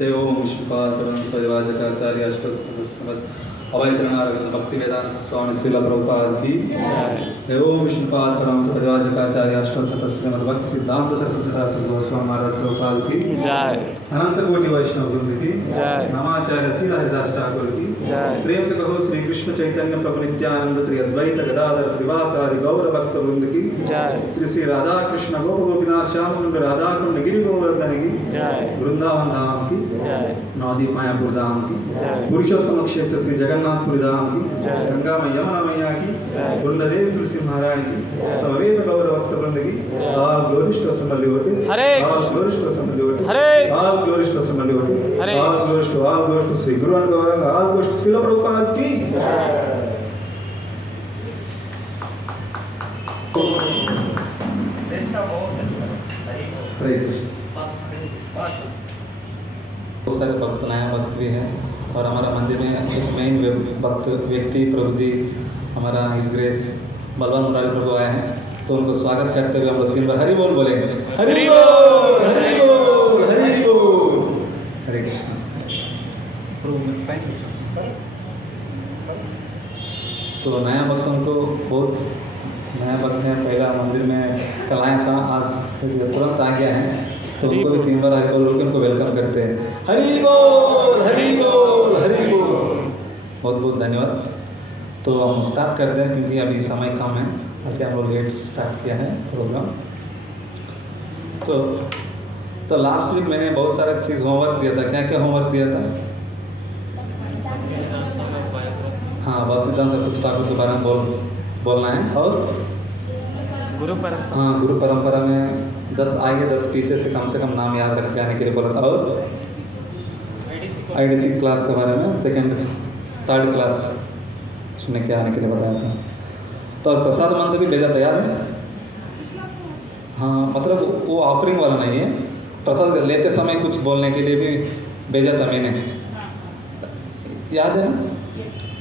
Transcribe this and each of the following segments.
देवो विष्णुपाद परिवाजकाचार्य अष्टोत्तरस्मद अभय शरणारविंद भक्ति वेदांत स्वामी श्रील प्रभुपाद की देवो विष्णुपाद परिवाजकाचार्य अष्टोत्तर श्रीमद भक्ति सिद्धांत सरस्वती गोस्वामी महाराज प्रभुपाद की जय। अनंत कोटि वैष्णव वृंद की जय। नमाचार्य श्री हरिदास ठाकुर की जय। प्रेम से कहो श्री कृष्ण चैतन्य प्रभु नित्यानंद श्री अद्वैत गदाधर श्रीवासादि गौर भक्त वृंद की जय। श्री श्री राधा कृष्ण गोप गोपीनाथ श्याम कुंड राधा कुंड गिरि गोवर्धन की जय। वृंदावन धाम की जय। नवदीप मायापुर धाम की जय। पुरुषोत्तम क्षेत्र श्री जगन्नाथपुरी धाम की जय। गंगा यमुना मैया की जय। वृंददेवी तुलसी महाराज की समवेत गौर भक्त वृंद की all glories to Assembly devotees, all glories to Assembly devotees, all glories to Assembly devotees, all glories to Sri Guru and Gauranga, all glories to Srila Prabhupada की बहुत सारे भक्त नया भक्त भी हैं और हमारा मंदिर में एक मेन भक्त व्यक्ति प्रभु जी हमारा हिज ग्रेस बलवान मुरारी प्रभु आए हैं, तो उनको स्वागत करते हुए हम लोग 3 बार हरि बोल बोलेंगे। हरि बोल, हरि बोल, हरि बोल। हरे कृष्ण। तो नया भक्तों को बहुत नया भक्त ने पहला मंदिर में कल आया था, आज तुरंत आ गया है, तो उनको भी 3 बार हरि बोल के उनको वेलकम करते हैं। हरि बोल, हरि बोल, हरि बोल। बहुत बहुत धन्यवाद। तो हम स्टार्ट करते हैं क्योंकि अभी समय कम है, अभी हम लोग लेट स्टार्ट किया है प्रोग्राम। तो लास्ट वीक मैंने बहुत सारा चीज़ होमवर्क दिया था। क्या क्या होमवर्क दिया था? हाँ, भक्ति सिद्धांत सरस्वती ठाकुर के बारे में बोलना है और गुरु परंपरा में 10 आगे 10 पीछे से कम नाम याद रख के आने के लिए बोला था, और IDC क्लास के बारे में 2nd 3rd क्लास सुनने के आने के लिए बताया था। तो और प्रसाद मंत्र भी भेजा था, याद है? हाँ, मतलब वो ऑफरिंग वाला नहीं है, प्रसाद लेते समय कुछ बोलने के लिए भी भेजा था मैंने, याद है ना?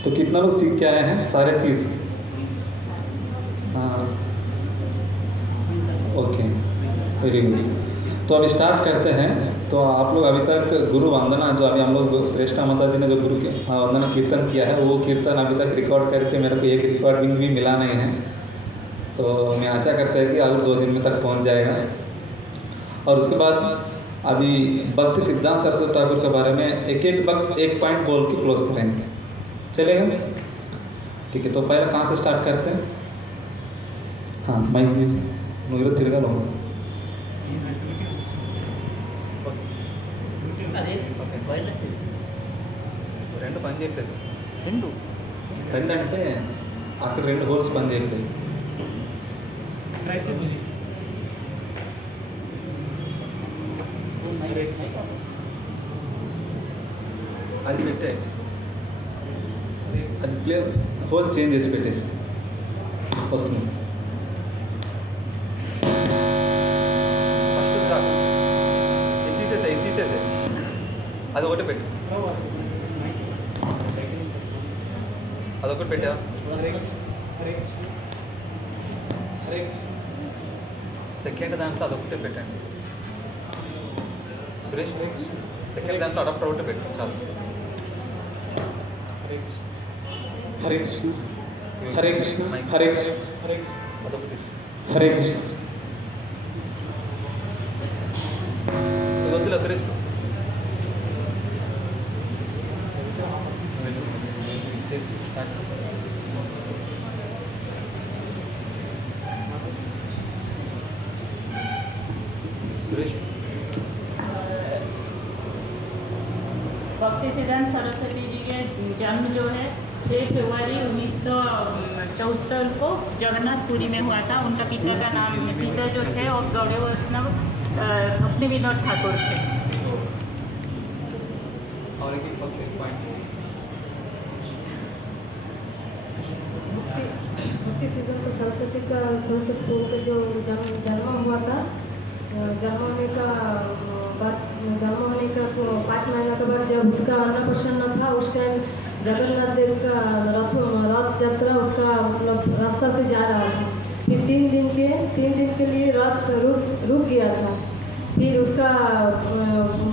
तो कितना लोग सीख के आए हैं सारे चीज़? हाँ, ओके, वेरी गुड। तो अभी स्टार्ट करते हैं। तो आप लोग अभी तक गुरु वंदना, जो अभी हम लोग श्रेष्ठा माता जी ने जो गुरु वंदना कीर्तन किया है, वो कीर्तन अभी तक रिकॉर्ड करके मेरे को एक रिकॉर्डिंग भी मिला नहीं है, तो मैं आशा करता है कि अगर 2 दिन में तक पहुंच जाएगा। और उसके बाद अभी भक्ति सिद्धांत सरस्वती ठाकुर के बारे में एक भक्त एक पॉइंट बोल के क्लोज करेंगे, चलेगा? ठीक है, तो पहले कहाँ से स्टार्ट करते हैं? हाँ, माइक प्लीज, मुझे तिरगा लो। రెండు పని చేయట్లేదు. రెండు అంటే అక్కడ 2 హోల్స్ పని చేయట్లేదు. అది పెట్టే, అది ప్లే హోల్ చేంజ్ చేసి పెట్టేసి వస్తుంది. ఫస్ట్ తీసేసే అది ఒకటి పెట్టు, అదొకటి పెట్టా. సెకండ్ దాంట్లో అదొకటే పెట్టండి సురేష్. సెకండ్ దాంట్లో అడాప్టర్ ఒకటి పెట్టు చాలు. హరే కృష్ణ, హరే కృష్ణ, హరే కృష్ణ, హరే కృష్ణ, అదొకటి హరే కృష్ణ. ఇది వద్దులే సురేష్. भक्ति सिद्धांत सरस्वती जी के जन्म जो है 6 फरवरी 1974 को जगन्नाथपुरी में हुआ था। उनका पिता का नाम, पिता जो थे और गौड़े वैष्णव भक्ति विनोद ठाकुर थे। भक्ति सिद्धांत सरस्वती का जो जन्म हुआ था, जन्म होने का 5 महीने के बाद जब उसका अन्नप्राशन था, उस टाइम जगन्नाथ देव का रथ यात्रा उसका मतलब रास्ता से जा रहा था। फिर 3 दिन के लिए रथ रुक गया था। फिर उसका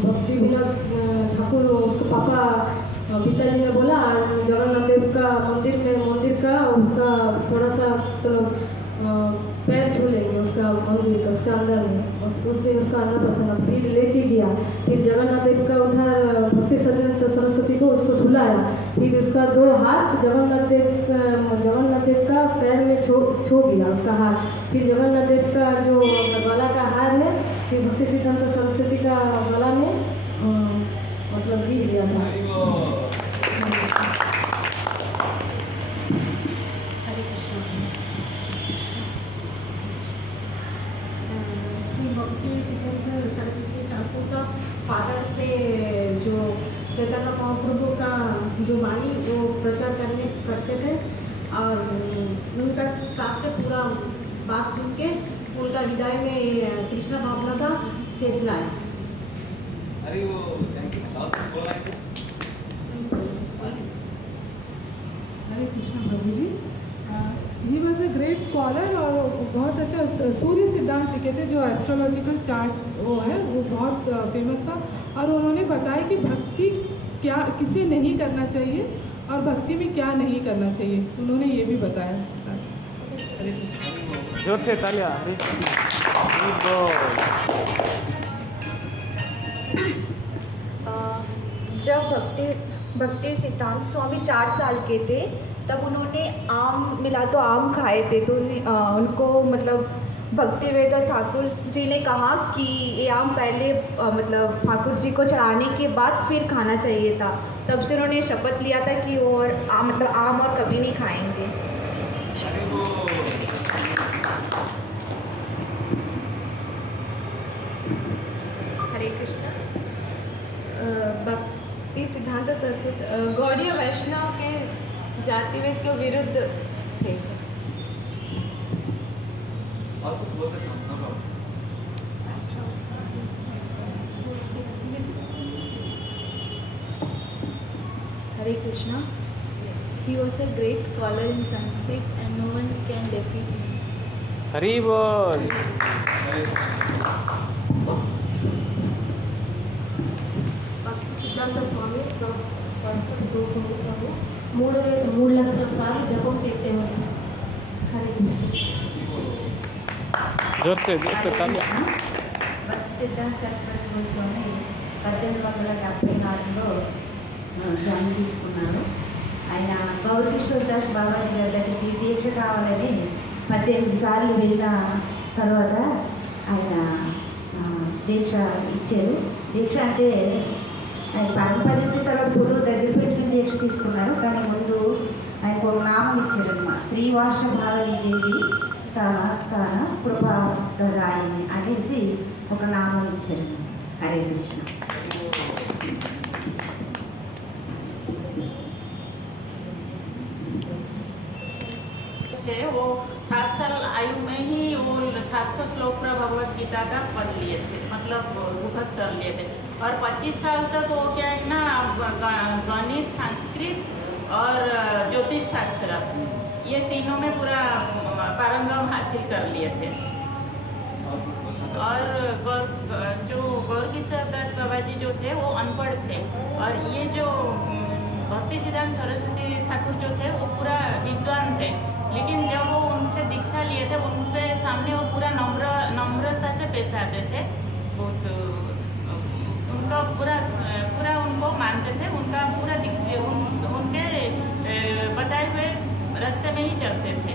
भक्ति विनोद पिताजी ने बोला जगन्नाथ देव का मंदिर का उसका थोड़ा सा पैर छू लेंगे उसका मंदिर का उसका अंदर में उस दिन उसका अन्नप्राशन फिर लेके गया। फिर जगन्नाथ देव का उधर भक्ति सत्येंद्र सरस्वती को उसको सुलाया। फिर उसका 2 हाथ जगन्नाथ देव का पैर में छो गया उसका हाथ। फिर जगन्नाथ देव का जो गला का हार है फिर भक्ति सिद्धांत सरस्वती का गला में मतलब गिर गया था। हरे कृष्ण। श्री भक्ति सिद्धांत सरस्वती ठाकुर का फादर से जो चैतन्य महाप्रभु का जो वाणी वो प्रचार करते थे और उनका साथ से पूरा बात सुन के उनका हृदय में कृष्ण भावना का चेतना है। अरे वो Hare Krishna Prabhu ji. He was a great scholar और बहुत अच्छा सूर्य सिद्धांत लिखे थे जो एस्ट्रोलॉजिकल चार्ट वो है वो बहुत फेमस था। और उन्होंने बताया कि भक्ति क्या किसे नहीं करना चाहिए और भक्ति में क्या नहीं करना चाहिए, उन्होंने ये भी बताया। हरे कृष्ण। जोर से तालियां। हरे कृष्ण। जब भक्ति सिद्धांत स्वामी 4 साल के थे तब उन्होंने आम मिला तो आम खाए थे, तो उनको मतलब भक्ति वेदांत ठाकुर जी ने कहा कि ये आम पहले मतलब ठाकुर जी को चढ़ाने के बाद फिर खाना चाहिए था। तब से उन्होंने शपथ लिया था कि वो और मतलब आम और कभी नहीं खाएंगे। हरे कृष्ण। भक्ति सिद्धांत सरस्वती गौड़ीय वैष्णव के जातिवेद के विरुद्ध थे। Hare Krishna. He was a great scholar in Sanskrit and no one can defeat him. Hari बोल। సిద్ధాంత స్వామి సరస్వతి ప్రభువు 3 లక్షల సార్లు జపం చేసేవారు। హరే కృష్ణ। जोर से तालियां। భక్తి సిద్ధాంత సరస్వతి గోస్వామి 1874లో జన్మ తీసుకున్నారు। ఆయన గౌరకృష్ణదాస్ బాబాజీ గారి దగ్గరికి దీక్ష కావాలని 18 సార్లు వెళ్ళిన తర్వాత ఆయన దీక్ష ఇచ్చారు। దీక్ష అంటే ఆయన పరమపదించిన తర్వాత ఫోటో దగ్గర పెట్టుకుని దీక్ష తీసుకున్నారు, కానీ ముందు ఆయనకు ఒక నామం ఇచ్చారన్నమాట, శ్రీవాస భారతీ దేవి తన కృపారాణి అనేసి ఒక నామం ఇచ్చారు। హరే కృష్ణ। वो 7 साल आयु में ही वो 700 श्लोक पूरा भगवत गीता का पढ़ लिए थे, मतलब मुखस्त कर लिए थे। और 25 साल तक वो क्या है ना गणित, संस्कृत और ज्योतिष शास्त्र ये तीनों में पूरा पारंगम हासिल कर लिए थे। और जो गौरकिशोर दास बाबा जी जो थे वो अनपढ़ थे और ये जो भक्ति सिद्धांत सरस्वती ठाकुर जो थे वो पूरा विद्वान थे, लेकिन जब वो उनसे दीक्षा लिए थे उनके सामने वो पूरा नम्रता से पेश आते थे। बहुत उनका पूरा उनको मानते थे, उनका पूरा उनके बताए हुए रास्ते में ही चलते थे।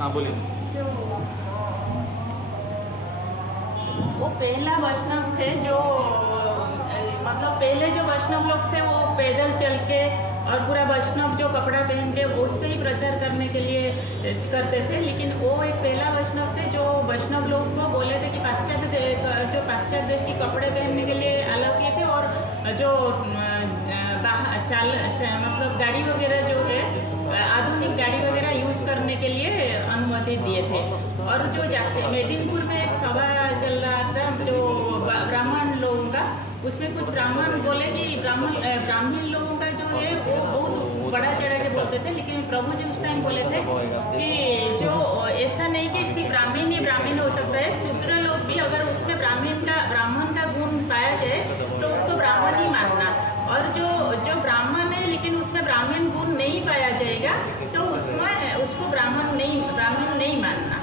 हाँ बोलिए। वो पहला वैष्णव थे जो मतलब पहले जो वैष्णव लोग थे वो पैदल चल के और पूरा वैष्णव जो कपड़ा पहन के उससे ही प्रचार करने के लिए करते थे, लेकिन वो एक पहला वैष्णव थे जो वैष्णव लोग को बोले थे कि पाश्चात्य देश के कपड़े पहनने के लिए अलाउ किए थे और जो मतलब गाड़ी वगैरह जो है आधुनिक गाड़ी वगैरह यूज़ करने के लिए अनुमति दिए थे। और जो जाते मेदिनीपुर में एक सभा चल रहा था जो ब्राह्मण लोगों का, उसमें कुछ ब्राह्मण बोले कि ब्राह्मण लोगों का जो है वो बहुत बड़ा चढ़ा के बोलते थे, लेकिन प्रभु जी उस टाइम बोले थे कि जो ऐसा नहीं कि सिर्फ ब्राह्मण ही ब्राह्मण हो सकता है, शूद्र लोग भी अगर उसमें ब्राह्मण का गुण पाया जाए तो उसको ब्राह्मण ही मानना, और जो ब्राह्मण है लेकिन उसमें ब्राह्मण गुण नहीं पाया जाएगा तो उसमें उसको ब्राह्मण नहीं मानना।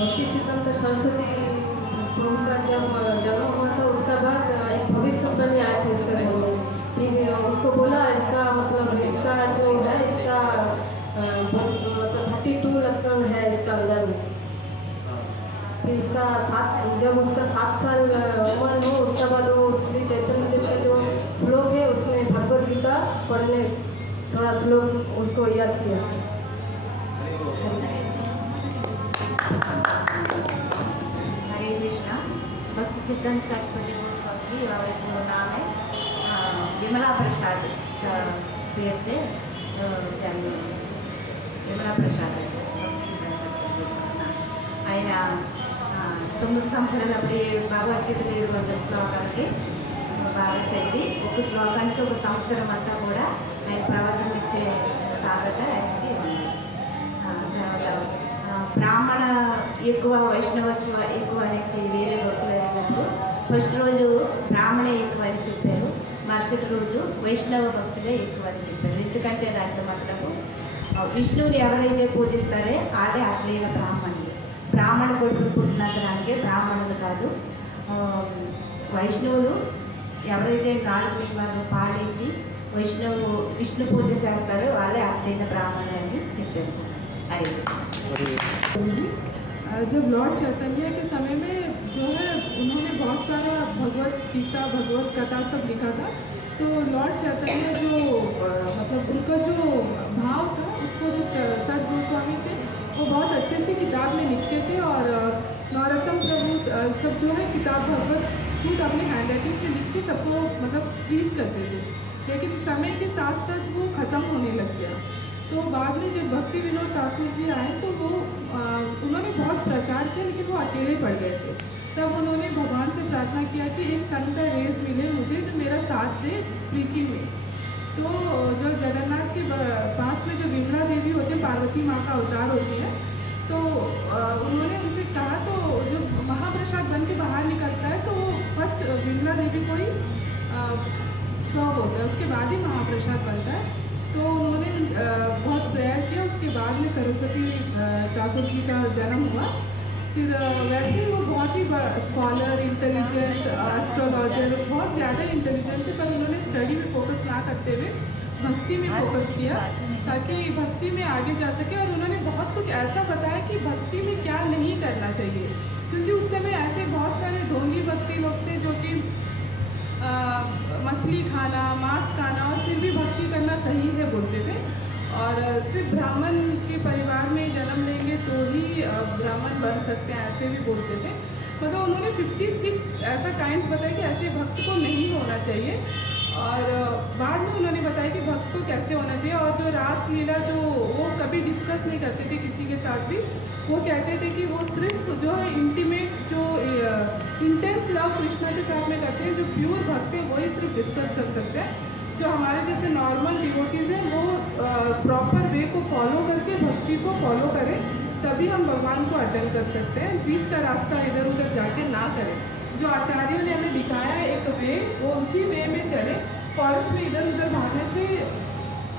भक्ति सिद्धांत सरस्वती प्रभु का जब जन्म हुआ था उसका बाद एक भविष्यवाणी आए थे उसके घर में, फिर उसको बोला इसका मतलब इसका जो है इसका मतलब 32 लक्षण है इसका अंदर में। फिर जब उसका 7 साल उम्र हो उसके बाद वो श्री चैतन्य देव का जो श्लोक है उसमें भगवद गीता पढ़ने थोड़ा श्लोक उसको याद किया। हरे कृष्णा। भक्ति सिद्धांत सरस्वती गोस्वामी और पूरा नाम है विमला प्रसाद पेड़ से जानिए, विमला प्रसाद ఆయన 9 సంవత్సరాలప్పుడు భగవద్గీత 700 శ్లోకాలకి బాగా చదివి ఒక శ్లోకానికి ఒక సంవత్సరం అంతా కూడా ఆయన ప్రవచనం ఇచ్చే తాకత ఆయనకి తర్వాత బ్రాహ్మణ ఎక్కువ వైష్ణవత్వ ఎక్కువ అనేసి వేరే భక్తులు అడిగినప్పుడు ఫస్ట్ రోజు బ్రాహ్మణ ఎక్కువ అని చెప్పారు, మరుసటి రోజు వైష్ణవ భక్తులే ఎక్కువ అని చెప్పారు. ఎందుకంటే దాంట్లో మతలము విష్ణువుని ఎవరైతే పూజిస్తారో వాళ్ళే అసలైన బ్రాహ్మణులు. బ్రాహ్మణ కొడుకులు పుట్టినంతరానికే బ్రాహ్మణులు కాదు, వైష్ణవులు ఎవరైతే 4 నియమాలను పాటించి విష్ణు పూజ చేస్తారో వాళ్ళే అసలైన బ్రాహ్మణులు అని చెప్పారు. जब लॉर्ड चैतन्य के समय में जो है उन्होंने बहुत सारा भगवत गीता भगवत कथा सब लिखा था, तो लॉर्ड चैतन्य जो मतलब उनका जो भाव था उसको जो सत गोस्वामी थे वो बहुत अच्छे से किताब में लिखते थे, और नरोत्तम प्रभु सब जो है किताब भगवत खुद अपने हैंड राइटिंग से लिख के सबको मतलब प्रीच करते थे, लेकिन समय के साथ साथ वो ख़त्म होने लग गया। तो बाद में जब भक्ति विनोद ठाकुर जी आए तो वो उन्होंने बहुत प्रचार किया, लेकिन वो अकेले पड़ गए थे। तब उन्होंने भगवान से प्रार्थना किया कि एक सन का रेस मिले मुझे जो मेरा साथ दे प्रीचिंग में। तो जो जगन्नाथ के पास में जो विमला देवी होती है, पार्वती माँ का अवतार होती है, तो उन्होंने उनसे कहा, तो जो महाप्रसाद बन के बाहर निकलता है तो वो फर्स्ट विमला देवी को ही सर्व होता है, उसके बाद ही महाप्रसाद बनता है। तो उन्होंने बहुत प्रेयर किया, उसके बाद में सरस्वती ठाकुर जी का जन्म हुआ। फिर वैसे ही वो बहुत ही स्कॉलर, इंटेलिजेंट, एस्ट्रोलॉजर, बहुत ज़्यादा इंटेलिजेंट थे, पर उन्होंने स्टडी में फोकस ना करते हुए भक्ति में फोकस किया ताकि भक्ति में आगे जा सके। और उन्होंने बहुत कुछ ऐसा बताया कि भक्ति में क्या नहीं करना चाहिए, क्योंकि उस समय ऐसे बहुत सारे ढोंगी भक्ति लोग थे जो कि मछली खाना, मांस खाना और फिर भी भक्ति करना सही है बोलते थे, और सिर्फ ब्राह्मण के परिवार में जन्म लेंगे तो ही ब्राह्मण बन सकते हैं ऐसे भी बोलते थे। मतलब उन्होंने 56 ऐसा काइंड्स बताया कि ऐसे भक्त को नहीं होना चाहिए, और बाद में उन्होंने बताया कि भक्त को कैसे होना चाहिए। और जो रास लीला जो वो कभी डिस्कस नहीं करते थे किसी के साथ भी, वो कहते थे कि वो सिर्फ जो है इंटीमेट जो इंटेंस लव कृष्णा के साथ में करते हैं, जो प्योर भक्त हैं वही सिर्फ डिस्कस कर सकते हैं। जो हमारे जैसे नॉर्मल डिवोटीज़ हैं वो प्रॉपर वे को फॉलो करके भक्ति को फॉलो करें, तभी हम भगवान को अटेंड कर सकते हैं। बीच का रास्ता इधर उधर जाके ना करें। जो आचार्यों ने हमें दिखाया है एक वे, वो उसी वे में चले। फॉरेस्ट में इधर उधर भागने से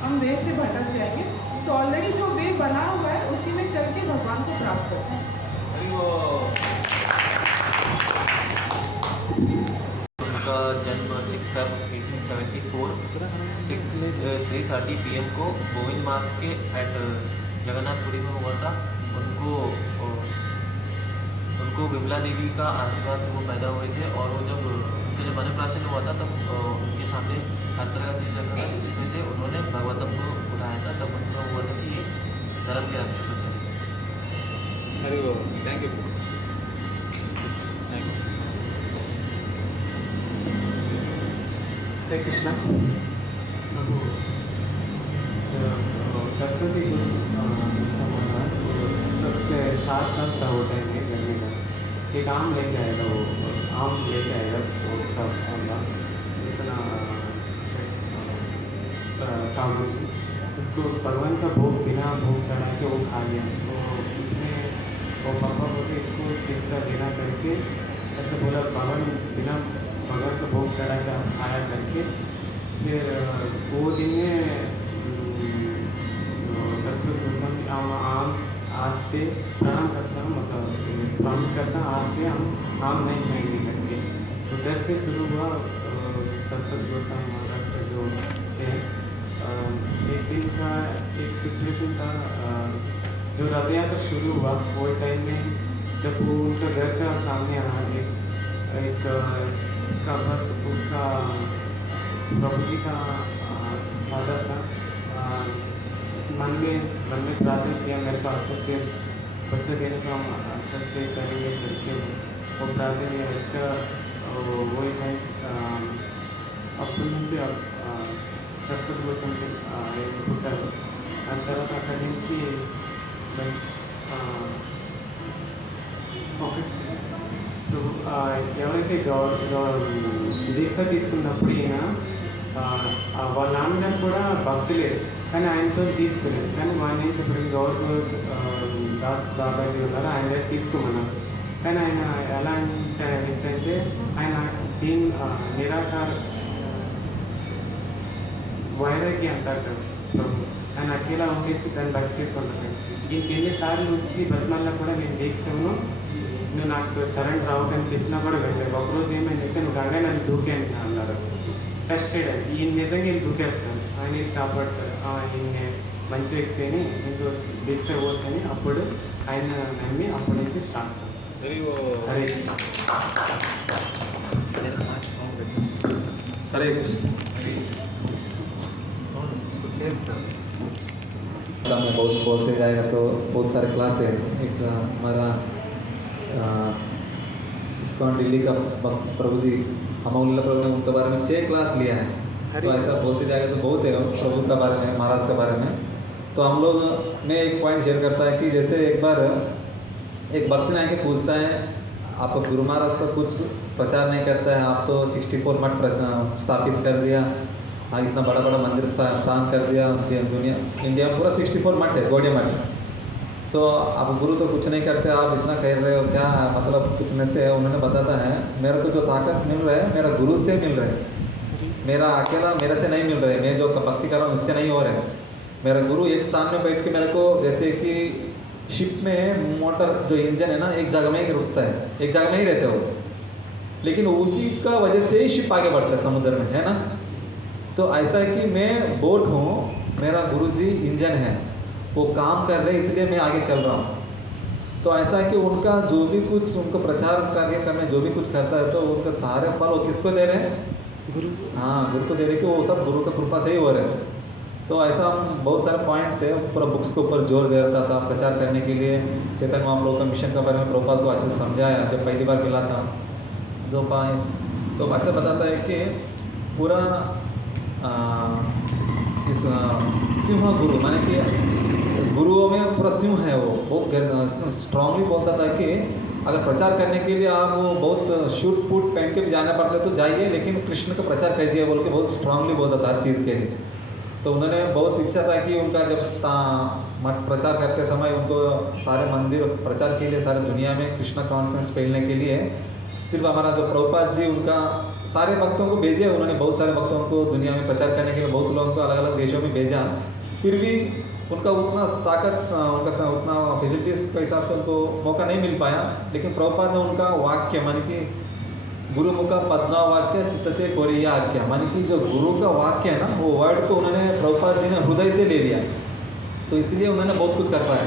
हम वे से भटक जाएंगे। तो ऑलरेडी जो वे बना हुआ है उसी में चल के भगवान को प्राप्त कर सकते हैं। उनका जन्म 6 Feb 1874 3:30 PM को गोविंद मास के एट जगन्नाथपुरी में हुआ था। उनको विमला देवी का आशीर्वाद से वो पैदा हुए थे, और वो जब उनका जब अन्नप्राशन हुआ था तब उनके सामने हर तरह का चीज़ रखा था, जिसमें से उन्होंने भागवतम को उठाया था। तब उनका हुआ था कि ये धर्म के रास्ते पर चले। हरि ओम, थैंक यू। हरे कृष्णा। सरस्वती 4 साल का हो टाइम में घर में था, एक आम लेके आएगा, वो आम लेके आएगा, तो उसका इस तरह काबू उसको भगवान का भोग बिना भोग चढ़ा के वो खा लिया। तो उसमें वो पापा बोले इसको शिक्षा देना करके ऐसा बोला, भगवान बिना भगवान का भोग चढ़ा के खाया करके। फिर वो दिन में सरस्वती गोस्वामी आम आज से प्रणाम करता हूँ, मतलब प्रॉमिस करता हूँ आज से हम आम नहीं खाएंगे करके। उधर से शुरू हुआ सरस्वती गोस्वामी महाराज का जो है। एक दिन का एक सिचुएशन था, जो रथ यात्रा शुरू हुआ वो टाइम में जब वो उनका घर का सामने आया, एक उसका बस उसका प्रभु जी का फादर था, इस मन में प्रार्थना किया मेरे को अच्छे से बच्चा देने का हम अच्छे से करेंगे करके वो प्रार्थना इसका वो है అప్పటి నుంచి సరస్వతి కోసం పుట్టారు. దాని తర్వాత అక్కడి నుంచి ఎవరైతే దీక్ష తీసుకున్నప్పుడు ఈయన వాళ్ళ నాన్నగారు కూడా భక్తులే, కానీ ఆయనతో తీసుకోలేదు. కానీ మా నుంచి ఇప్పుడు గౌరవ్ దాస్ బాబాజీ ఉన్నారు, ఆయన దగ్గర తీసుకోమన్నారు. కానీ ఆయన ఎలా ఏంటంటే ఆయన దీని నిరాకార వైరాగ్య అంటారు కదా ప్రభు, ఆయన అకేలా ఉండేసి దాన్ని భక్తి చేసుకుంటారు. ఎన్నిసార్లు వచ్చి బతిమల్లా కూడా నేను దీక్షను నువ్వు నాకు సరెండర్ అవ్వకని చెప్పినా కూడా వెళ్ళారు. ఒకరోజు ఏమైందంటే నువ్వు గంగా నన్ను దూకాను అన్నారు. టెస్ట్ చేయడానికి ఈయన నిజంగా ఈయన దూకేస్తాను, ఆయన కాపాడతారు, ఈయన మంచి వ్యక్తి అని ఇంకో దీక్ష ఇవ్వచ్చు అని అప్పుడు ఆయన నమ్మి అప్పటి నుంచి స్టార్ట్ చేస్తాను. హరే కృష్ణ. हरे कृष्ण. में बहुत बोलते जाएगा तो बहुत सारे क्लास है. एक हमारा इस्कॉन दिल्ली का प्रभु जी अमोल्ला प्रभु ने उनके बारे में 6 क्लास लिया है. तो ऐसा बोलते जाएगा तो बहुत है प्रभु के बारे में, महाराज के बारे में. तो हम लोग में एक पॉइंट शेयर करता है कि जैसे एक बार एक भक्त ने आके पूछता है, आपका गुरु महाराज तो कुछ प्रचार नहीं करता है, आप तो 64 मठ स्थापित कर दिया, इतना बड़ा बड़ा मंदिर स्थान कर दिया, दुनिया इंडिया में पूरा 64 मठ है, गौड़िया मठ. तो आप गुरु तो कुछ नहीं करते, आप इतना कह रहे हो क्या मतलब पूछने से उन्होंने बताता है, मेरे को जो ताकत मिल रहा है मेरा गुरु से मिल रहा है, मेरा अकेला मेरे से नहीं मिल रहा है, मैं जो भक्ति कर रहा हूँ इससे नहीं हो रहा है. मेरा गुरु एक स्थान में बैठ के मेरे को, जैसे कि शिप में मोटर जो इंजन है ना एक जगह में ही रुकता है, एक जगह में ही रहते हो, लेकिन उसी का वजह से ही शिप आगे बढ़ता है समुद्र में, है ना. तो ऐसा है कि मैं बोट हूँ, मेरा गुरुजी इंजन है, वो काम कर रहे हैं इसलिए मैं आगे चल रहा हूँ. तो ऐसा है कि उनका जो भी कुछ उनको प्रचार कार्य करने जो भी कुछ करता है तो उनका सारे फल वो किसको दे रहे हैं? गुरु. हाँ, गुरु को दे रहे कि वो सब गुरु का कृपा से ही हो रहे हैं. तो ऐसा हम बहुत सारे पॉइंट्स है, पूरा बुक्स के ऊपर जोर देता था प्रचार करने के लिए. चैतन्य महाप्रभु का मिशन के बारे में प्रभुपाद को अच्छे से समझाया जब पहली बार मिला था 2 पॉइंट. तो अच्छा बताता है कि पूरा इस सिंह गुरु माने कि गुरुओं में पूरा सिंह है, वो बहुत स्ट्रांगली बोलता था कि अगर प्रचार करने के लिए आप वो बहुत शूट फूट पहन के भी जाना पड़ता है तो जाइए, लेकिन कृष्ण का प्रचार कीजिए बोल के बहुत स्ट्रांगली बोलता था हर चीज़ के लिए. तो उन्होंने बहुत इच्छा था कि उनका जब मठ प्रचार करते समय उनको सारे मंदिर प्रचार के लिए सारे दुनिया में कृष्ण कॉन्सेंस फैलने के लिए सिर्फ हमारा जो प्रभुपाद जी उनका सारे भक्तों को भेजे, उन्होंने बहुत सारे भक्तों को दुनिया में प्रचार करने के लिए बहुत लोगों को अलग अलग देशों में भेजा. फिर भी उनका उतना ताकत उनका उतना फैसिलिटीज़ के हिसाब से उनको मौका नहीं मिल पाया. लेकिन प्रभुपाद ने उनका वाक्य माने कि गुरुमुख पद्मा वाक्य चित्तते कोरिया आज्ञा, माने कि जो गुरु का वाक्य है ना वो वर्ड को उन्होंने प्रभुपाद जी ने हृदय से ले लिया, तो इसलिए उन्होंने बहुत कुछ कर पाया.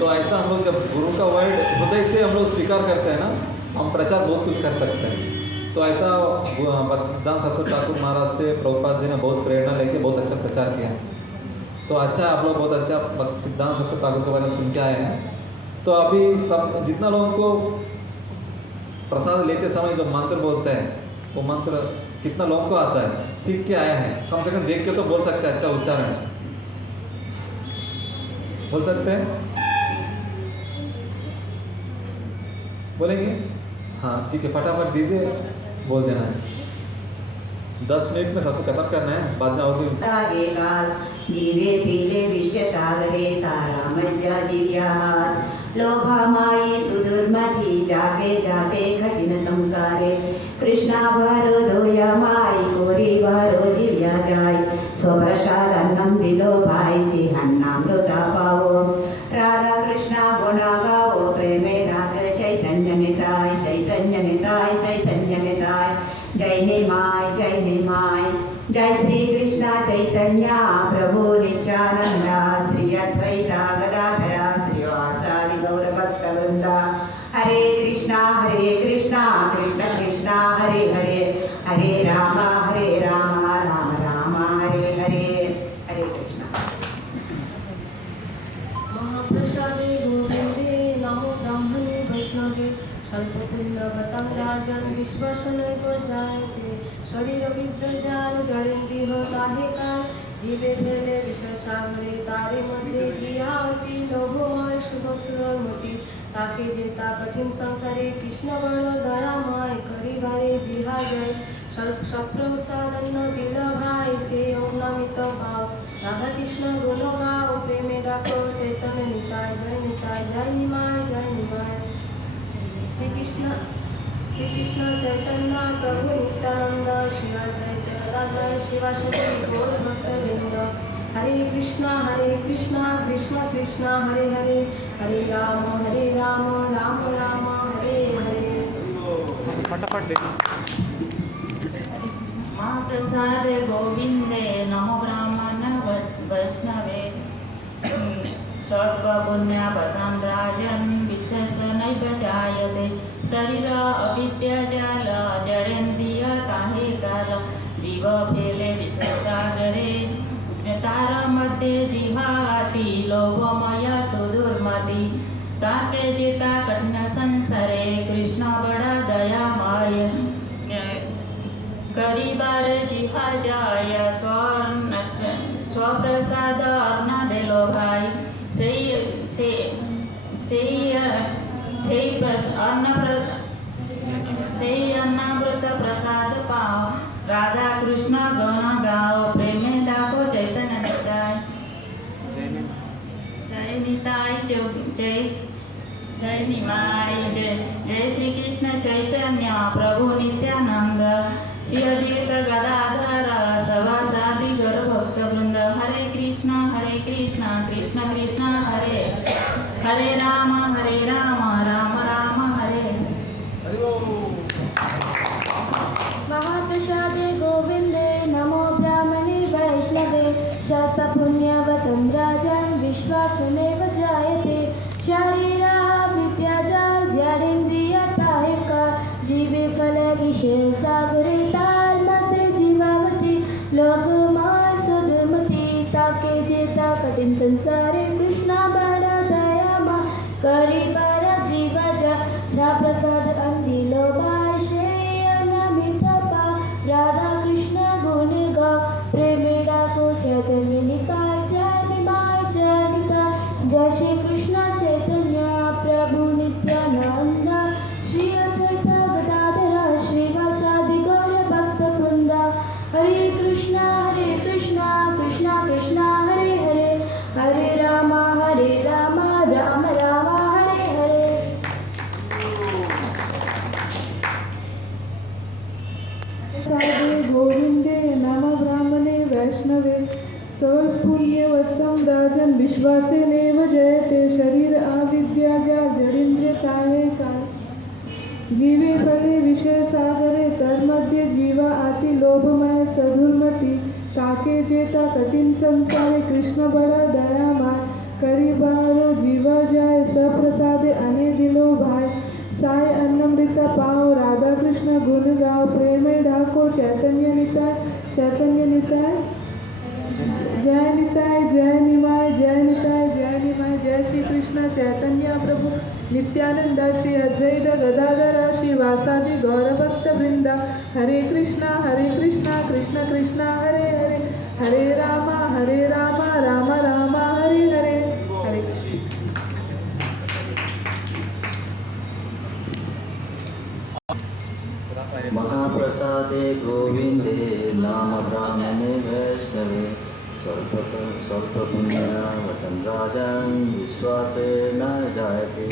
तो ऐसा हम लोग जब गुरु का वर्ड हृदय से हम लोग स्वीकार करते हैं ना, हम प्रचार बहुत कुछ कर सकते हैं. तो ऐसा भक्ति सिद्धांत सरस्वती ठाकुर महाराज से प्रभुपाद जी ने बहुत प्रेरणा लेके बहुत अच्छा प्रचार किया. तो अच्छा आप लोग बहुत अच्छा भक्ति सिद्धांत सरस्वती ठाकुर के बारे में सुन के आए हैं. तो अभी सब जितना लोगों को प्रसाद लेते समय जो मंत्र बोलते हैं वो मंत्र कितना लोगों को आता है, सीख के आया है, कम से कम देख के तो बोल सकते हैं, अच्छा उच्चारण बोल सकते हैं. बोलेंगे? हाँ ठीक है, फटाफट दीजिए, बोल देना है। 10 मिनट में सबको खत्म करना है, बाद में और कोई तागे काल जीवे पीले विश्व सागरे तारा मज्जा जीव्या लोभा माई सुदुर्मति जाके जाते कठिन संसारे कृष्णा भरो दोया माई कोरी भरो जीव्या जाय स्वप्रसाद अन्नम दिलो भाई सिंहन्नामृता पावो राधा कृष्णा गुणा गावो प्रेमे नागर चैतन्य निताय चैतन्य निताय चैतन्य निताय जय निमाय जय निमाय जय श्री कृष्ण चैतन्य प्रभु नित्यानंदा श्री अद्वैता गदाधरा श्रीवासादि गौर भक्त वृंदा हरे कृष्णा कृष्ण कृष्ण हरे हरे हरे राम राम राम हरे हरे हरे कृष्ण। महाप्रसादे गोविंदे नमो ब्राह्मणे वैष्णवे सर्वपुण्यवतं राजन् विश्वसनैव जायते शरीर विद्रजाल जड़ेन्द्रिय काहे काल जीवे मेले विषय सागरे तारे मध्ये जियाति लोभमय शुभसुरमति ताके जेता कठिन संसारे कृष्ण बल दयामय करी भारे जिहा जय सप्रसादन्न दिल भाई से ओम नमित भाव राधा कृष्ण गुण गाओ प्रेमे डाको चैतन्य निताय जय निमाय जय निमाय श्री कृष्ण चैतन्य प्रभु नित्यानंद श्री अद्वैत गदाधर शिवाशक्ति गौर भक्तवृंद हरे कृष्णा कृष्ण कृष्ण हरे हरे हरे राम राम राम हरे हरे। फटाफट देखो। महाप्रसाद गोविंदे नमो ब्राह्मण वैष्णवे सर्वपुण्यवतं राजन् विश्वसनैव जायते शरीर अविद्याजाल जड़ेन्द्रिय काहे काल जीव फेले विश्वसागरे तार मध्ये जिहाति लोभमय सुदुर्मति ताके जेता कठिन संसारे कृष्ण बड़ा दयामय करीबार जिहा जाय स्वप्रसाद अर्ना देलो भाई अन्नामृत प्रसाद पाओ राधा कृष्ण गण गाओ प्रेमे डाको चैतन्य निताय जय निताय जय निमाय जय श्री कृष्ण चैतन्य प्रभु नित्यानंद श्री अद्वैत गदाधर सवासादि गौर भक्त वृंद हरे कृष्ण कृष्ण कृष्ण हरे हरे राम राम राम हरे। महाप्रसादे गोविंदे नमो ब्राह्मणे वैष्णवे सर्वपुण्यवतं राजन् विश्वासनैव जायते शरीरा विद्याजाल जड़ेन्द्रियताहिका जीवे फल विषय सागरे तार मध्ये जीवावती लोकमाय सुदुर्मति ताके जेता कठिन संसारे कृष्णा बड़ा दयामा करी बारा जीवा जा प्रसाद अंदिलो भाषे अनमित पा राधा कृष्ण गुण गा प्रेमे डाको चैतन्य निताय जय निमाय जय निताय जय श्री कृष्ण चैतन्य प्रभु नित्यानंद श्री अद्वैत गदाधर श्रीवासादि गौर भक्त वृंदा हरे कृष्णा कृष्ण कृष्ण हरे हरे हरे राम राम राम हरे हरे। साधे गोविंदे नमो ब्राह्मणे वैष्णवे सर्वपुण्यवतं राजन् विश्वासेनैव जयते शरीर अविद्याजा जड़ेन्द्रिय काहे काल जीवे फले विषय सागरे तन्मध्ये जीवा आति लोभमय सधुर्मति ताके जेता कठिन संसारे कृष्ण बड़ा दयामय करी बारो जीवा जाय सप्रसादे अने दिलो भाई साय अन्नमृत पाओ राधा कृष्ण गुण गाओ प्रेमे ढाको चैतन्य निताय जय निमाय जय श्री कृष्ण चैतन्य प्रभु नित्यानंद श्री अद्वैत गदाधर श्री वासादि गौर भक्त वृंदा हरे कृष्णा कृष्ण कृष्ण हरे हरे हरे राम राम राम हरे हरे हरे कृष्ण। प्रसादे गोविंदे नाम ब्राह्मणे वैष्णवे स्वल्पपुण्यावतं राजन् विश्वासे न जायते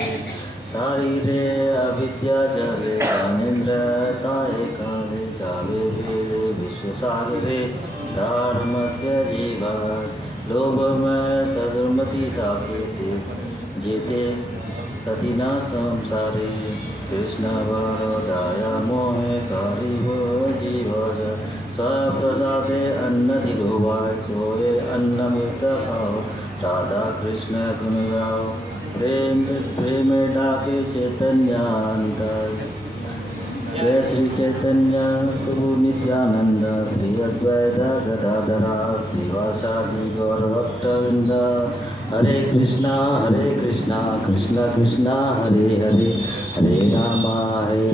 शारीरे अविद्या जले ज्ञानेन्द्रियताये काले जावे वेदे विश्वसागरे धर्मत्य जीवा लोभमय सदुर्मति ताके जेते कतिना संसारे कृष्ण वरदाया मोहे कारिव जीव स्वप्रसादे अन्नदिलो वाचोरे अन्नमित खाओ राधा कृष्ण गुण गाओ प्रेम डाके चैतन्यांतर जय श्री चैतन्य प्रभु नित्यानंद श्री अद्वैत गदाधरा श्रीवासादि गौरभक्तवृंद हरे कृष्णा कृष्ण कृष्ण हरे हरे हरे राम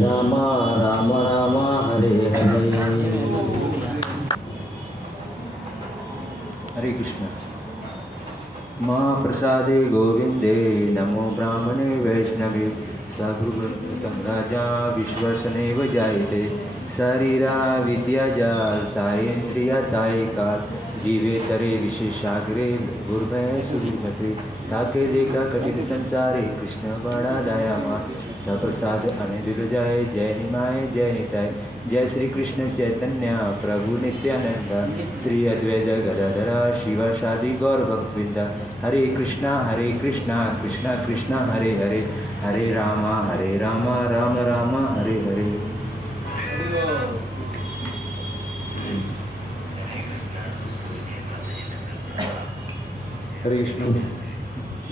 राम राम हरे हरे। हरे कृष्ण। महाप्रसादे गोविंदे नमो ब्राह्मणे वैष्णवे सगुरुतं राजा विश्वसनेव जायते शरीरा विद्याजाल सायेन्द्रियतायिका जीवे तरे विशेषाग्रे गुरुमय सुरीमते ताके देखा कटित संसारे कृष्ण बड़ा दयामा सप्रसाद अनिदिल जाय जय निमाय जय निताय जय श्री कृष्ण चैतन्य प्रभु नित्यानंद श्री अद्वैत गदाधरा शिवासादि गौर भक्तवृंद हरे कृष्णा कृष्ण कृष्ण हरे हरे हरे राम राम राम हरे हरे। हरे कृष्ण।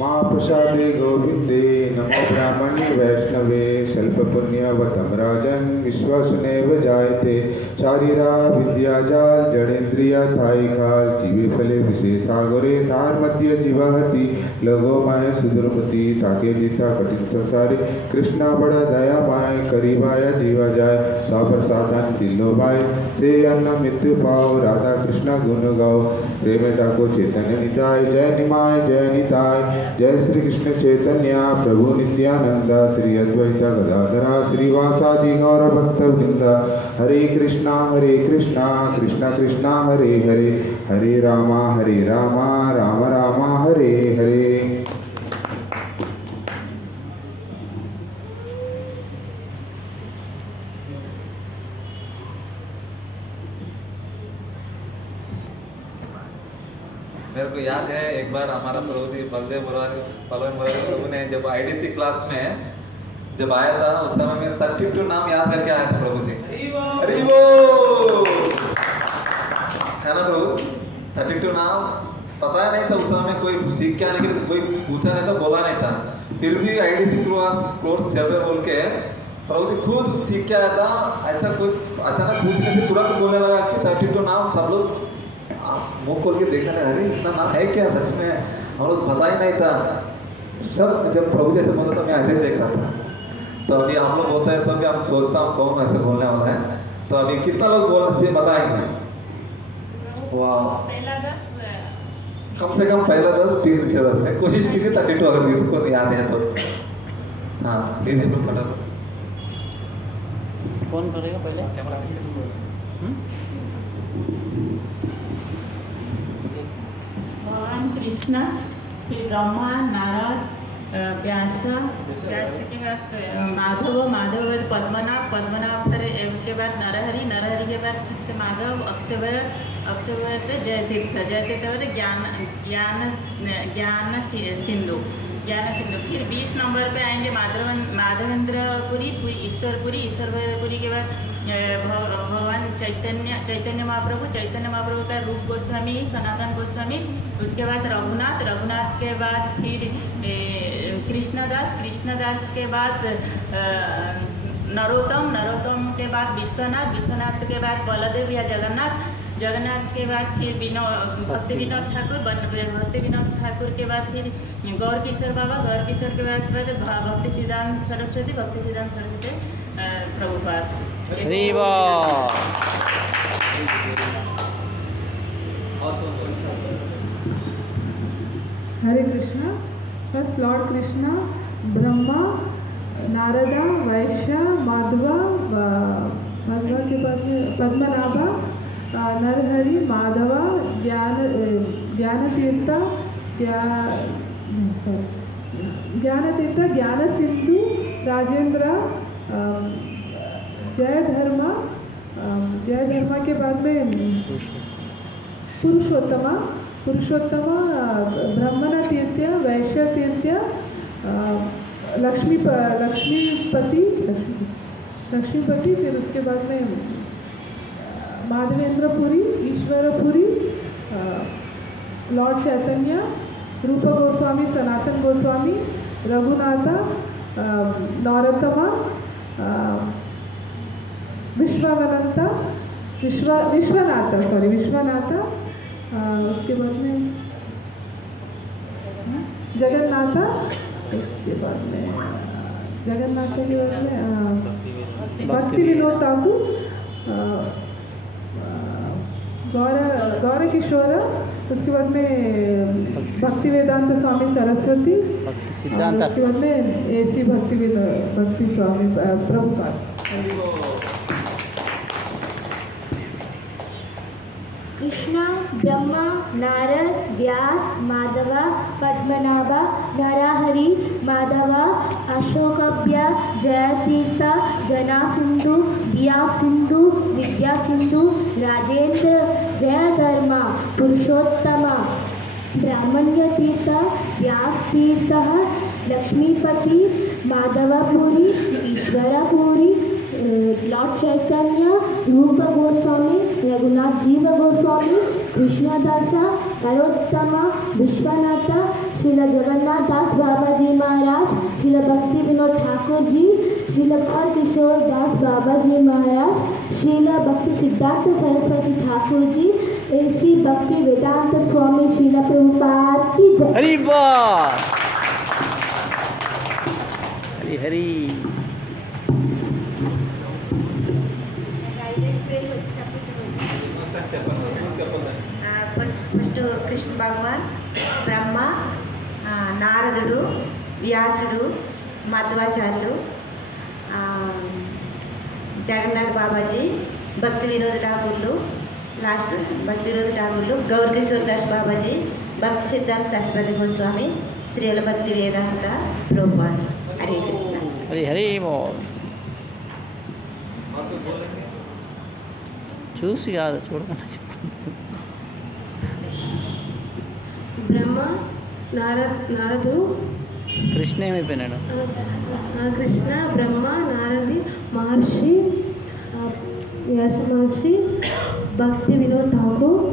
महाप्रसादे गोविंदे नमो ब्राह्मणे वैष्णवे स्वल्पपुण्यवतं राजन् विश्वासनेव जायते शारीरा विद्याजाल जड़ेन्द्रियतायिकाल जीवे फले विशेषागरे धार्मध्य जीवहति लघोमय सुदुर्मति ताके जीता कठिन संसारे कृष्णा बड़ा दया पाए करीबाया जीवा जाए साप्रसादन दिलो भाई से अन्न मृत्यु पाओ राधा कृष्ण गुण गाओ प्रेम डाको चैतन्य निताय जय निमाय जय निताय जय श्री कृष्ण चैतन्य प्रभु नित्यानंद श्री अद्वैत गदाधरा श्रीवासादि गौर भक्तवृंद हरे कृष्णा कृष्ण कृष्ण हरे हरे हरे राम राम राम हरे हरे। मेरे को याद है एक बार हमारा प्रभु जी बलदेव मुरारी प्रभु ने जब आईडीसी क्लास में जब आया था उस समय में 32 नाम याद करके आया था प्रभु जी। अरे वो है ना प्रभु 32 नाम पता नहीं था उस समय कोई सीख के आने के लिए कोई पूछा नहीं था बोला नहीं था फिर भी आईडीसी कोर्स चल रहे बोल के प्रभु जी खुद सीख के आया था। ऐसा कोई अचानक पूछने से तुरंत बोलने लगा कि 32 नाम सब लोग मुँह खोल के देखने लगे अरे इतना नाम है क्या सच में हम लोग पता ही नहीं था। सब जब प्रभु जैसे बोलता था मैं ऐसे ही देख रहा था। तो अभी आप लोग बोलते हैं तो अभी हम सोचता हूँ कौन ऐसे बोलने वाला है तो अभी कितना लोग बोल से बताएंगे। वाह कम से कम पहला 10 फिर नीचे 10 है कोशिश कीजिए 32 अगर किसी को याद है तो। हाँ लीजिए फटाफट कौन करेगा पहले कैमरा भगवान कृष्णा फिर ब्रह्मा नारद व्यास के बाद माधव पद्मनाभ के बाद नरहरि के बाद से माधव अक्षय पे जयतीर्थ सिंधु फिर 20 नंबर पे आएंगे माधवेंद्रपुरी ईश्वरपुरी के बाद भगवान चैतन्य महाप्रभु का रूप गोस्वामी सनातन गोस्वामी उसके बाद रघुनाथ के बाद फिर कृष्णदास के बाद नरोत्तम के बाद विश्वनाथ के बाद बलदेव या जगन्नाथ के बाद फिर भक्ति विनोद ठाकुर के बाद फिर गौर किशोर के बाद भक्ति सिद्धांत सरस्वती प्रभुपाद। हरे कृष्णा। फर्स्ट लॉर्ड कृष्णा ब्रह्मा नारदा वैश्य माधवा माधवा के बाद में पद्मनाभा, नरहरि, माधवा, ज्ञानतीर्थ, ज्ञान सिंधु, राजेंद्र, जय धर्मा के बाद में पुरुषोत्तमा, ब्राह्मण तीर्थ, वैश्य तीर्थ, लक्ष्मीपति, फिर उसके बाद में माधवेंद्रपुरी, ईश्वरपुरी, लॉर्ड चैतन्य, रूप गोस्वामी, सनातन गोस्वामी, रघुनाथा, नौरतमा, विश्वनाथ, उसके बाद में जगन्नाथा, उसके बाद में भक्ति विनोद ठाकुर, गौर किशोर, उसके बाद में भक्ति वेदांत स्वामी सरस्वती, उसके बाद में AC भक्ति स्वामी प्रभुपाद। कृष्णा, ब्रह्मा, नारद, व्यास, माधवा, पद्मनाभा, नरहरि, माधवा, अशोकव्य, जयतीर्थ, जना सिंधु, दिया सिंधु, विद्या सिंधु, राजेंद्र, जयधर्मा, पुरुषोत्तमा, ब्राह्मण्य तीर्थ, व्यास तीर्थ, लक्ष्मीपति, माधवपुरी, ईश्वरपुरी, लॉर्ड चैतन्य, रूप गोस्वामी, रघुनाथ जीव गोस्वामी, कृष्णदास, नरोत्तमा, विश्वनाथ, श्रील जगन्नाथ दास बाबा जी महाराज, श्रील भक्ति विनोद ठाकुर जी, श्रील गौर किशोर दास बाबा जी महाराज, श्रील भक्ति सिद्धार्थ सरस्वती ठाकुर जी, AC भक्ति वेदांत स्वामी श्रील प्रभुपाद की जय। हरि बोल, हरि हरि। ఫస్ట్ కృష్ణ భగవాన్, బ్రహ్మ, నారదుడు, వ్యాసుడు, మధ్వాచార్యులు, జగన్నాథ్ బాబాజీ, భక్తి వినోద్ ఠాకూర్లు, లాస్ట్ భక్తి వినోద్ ఠాకూర్లు, గౌర్ కిషోర్ దాస్ బాబాజీ, భక్తి సిద్ధాంత్ సరస్వతి గోస్వామి, శ్రీల భక్తి వేదాంత ప్రభుపాద। హరే కృష్ణ। हरि हरि बोल। చూసి కాదు చూడకుండా బ్రహ్మ, నారదు, కృష్ణ ఏమైపోయినాడు? కృష్ణ, బ్రహ్మ, నారది, మహర్షి, వ్యాస మహర్షి, భక్తి వినోద్ ఠాకూర్,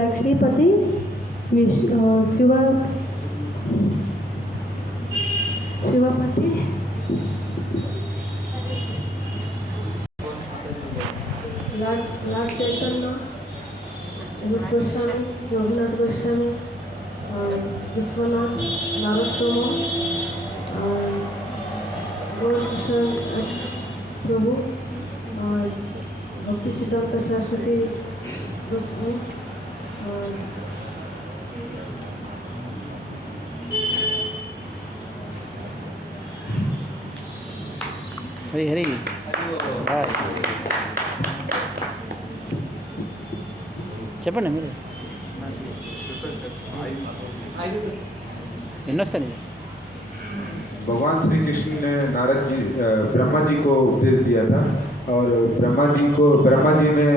లక్ష్మీపతి, शिवपति, लॉर्ड चैतन्य, रूप गोस्वामी, रघुनाथ गोस्वामी, विश्वनाथ, नरोत्तमा, गौर किशोर प्रभु, भक्ति सिद्धांत सरस्वती गोस्वामी, हरि हरि। చెప్పండి మీరు ఎన్ని వస్తాయి? भगवान श्री कृष्ण ने ब्रह्मा जी को उपदेश दिया था और ब्रह्मा जी ने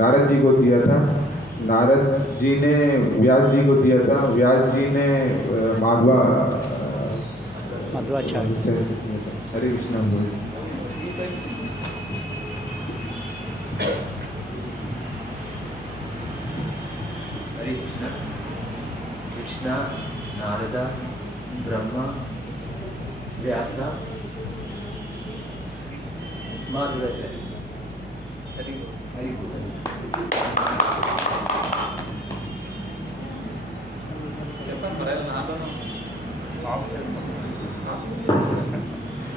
नारद जी को दिया था, नारद जी ने व्यास जी को दिया था, व्यास जी ने मध्वाचार्य। हरे कृष्ण। हरे कृष्ण। कृष्ण, नारद, ब्रह्मा, व्यास, माधवाचार्य। हरि हरि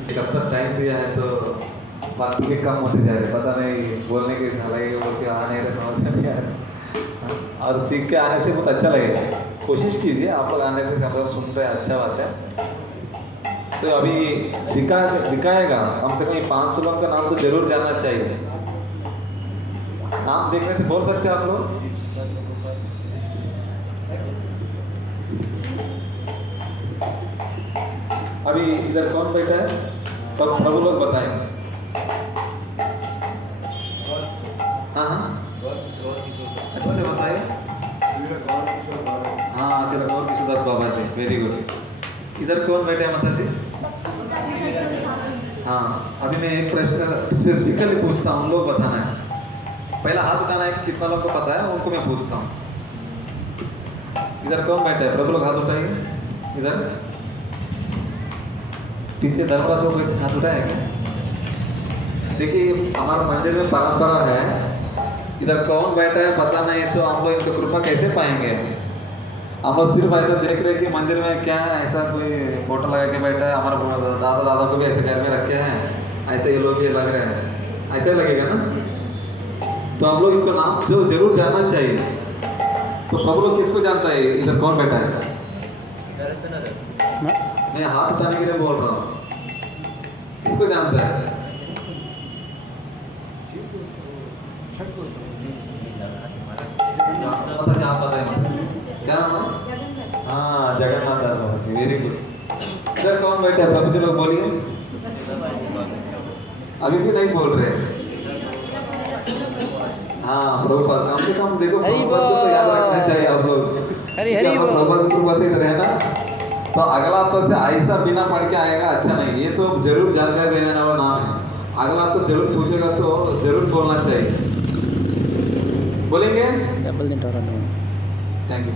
एक अब तक टाइम दिया है तो बाकी के कम होते जा रहे, पता नहीं बोलने के साला ये बोल के आ नहीं रहे, समझ में नहीं आ रहा। और सीख के आने से बहुत अच्छा लगेगा। कोशिश कीजिए, आप लोग आने से हम लोग सुन रहे हैं, अच्छा बात है। तो अभी दिखाएगा, कम से कम 5 लोगों का नाम तो जरूर जानना चाहिए। नाम देखने से बोल सकते हैं आप लोग? अभी इधर कौन बैठा है? तब प्रभु लोग बताएंगे। हाँ हाँ अच्छे से बताइए। हाँ श्री गौर किशोरदास बाबा जी, वेरी गुड। इधर कौन बैठे हैं माता जी? हाँ अभी मैं एक प्रश्न स्पेसिफिकली पूछता हूँ, लोग बताना है। पहला हाथ उठाना है कि कितना लोग को पता है, उनको मैं पूछता हूँ। इधर कौन बैठा है? प्रभु लोग हाथ उठाइए। इधर पीछे दरबार लोग हाथ उठाए क्या? देखिए हमारे मंदिर में परंपरा है, इधर कौन बैठा है पता नहीं तो हम लोग इनको कृपा कैसे पाएंगे? हम लोग सिर्फ ऐसा देख रहे कि मंदिर में क्या ऐसा कोई फोटो लगा के बैठा है, हमारा दादा को भी ऐसे घर में रखे हैं, ऐसे ये लोग भी लग रहे हैं, ऐसे लगेगा ना? तो हम लोग इनको नाम जो जरूर जानना चाहिए। तो प्रभु लोग किसको जानता है इधर कौन बैठा है? मैं हाथ उठाने के लिए बोल रहा हूँ, किसको जानता है? पता है, आप पता है क्या नाम? हाँ जगन्नाथ दास बाबा जी, वेरी गुड। इधर कौन बैठा है? प्रभु जी लोग बोलिए। अभी भी नहीं बोल रहे। हाँ प्रभुपाद, कम से कम देखो प्रभुपाद को तो याद रखना चाहिए आप लोग। प्रभुपाद की कृपा से रहना, तो अगला हफ्ता से ऐसा बिना पढ़ के आएगा अच्छा नहीं। ये तो जरूर जानकारी देने वाला नाम है, अगला हफ्ता जरूर पूछेगा तो जरूर बोलना चाहिए। बोलेंगे? Thank you.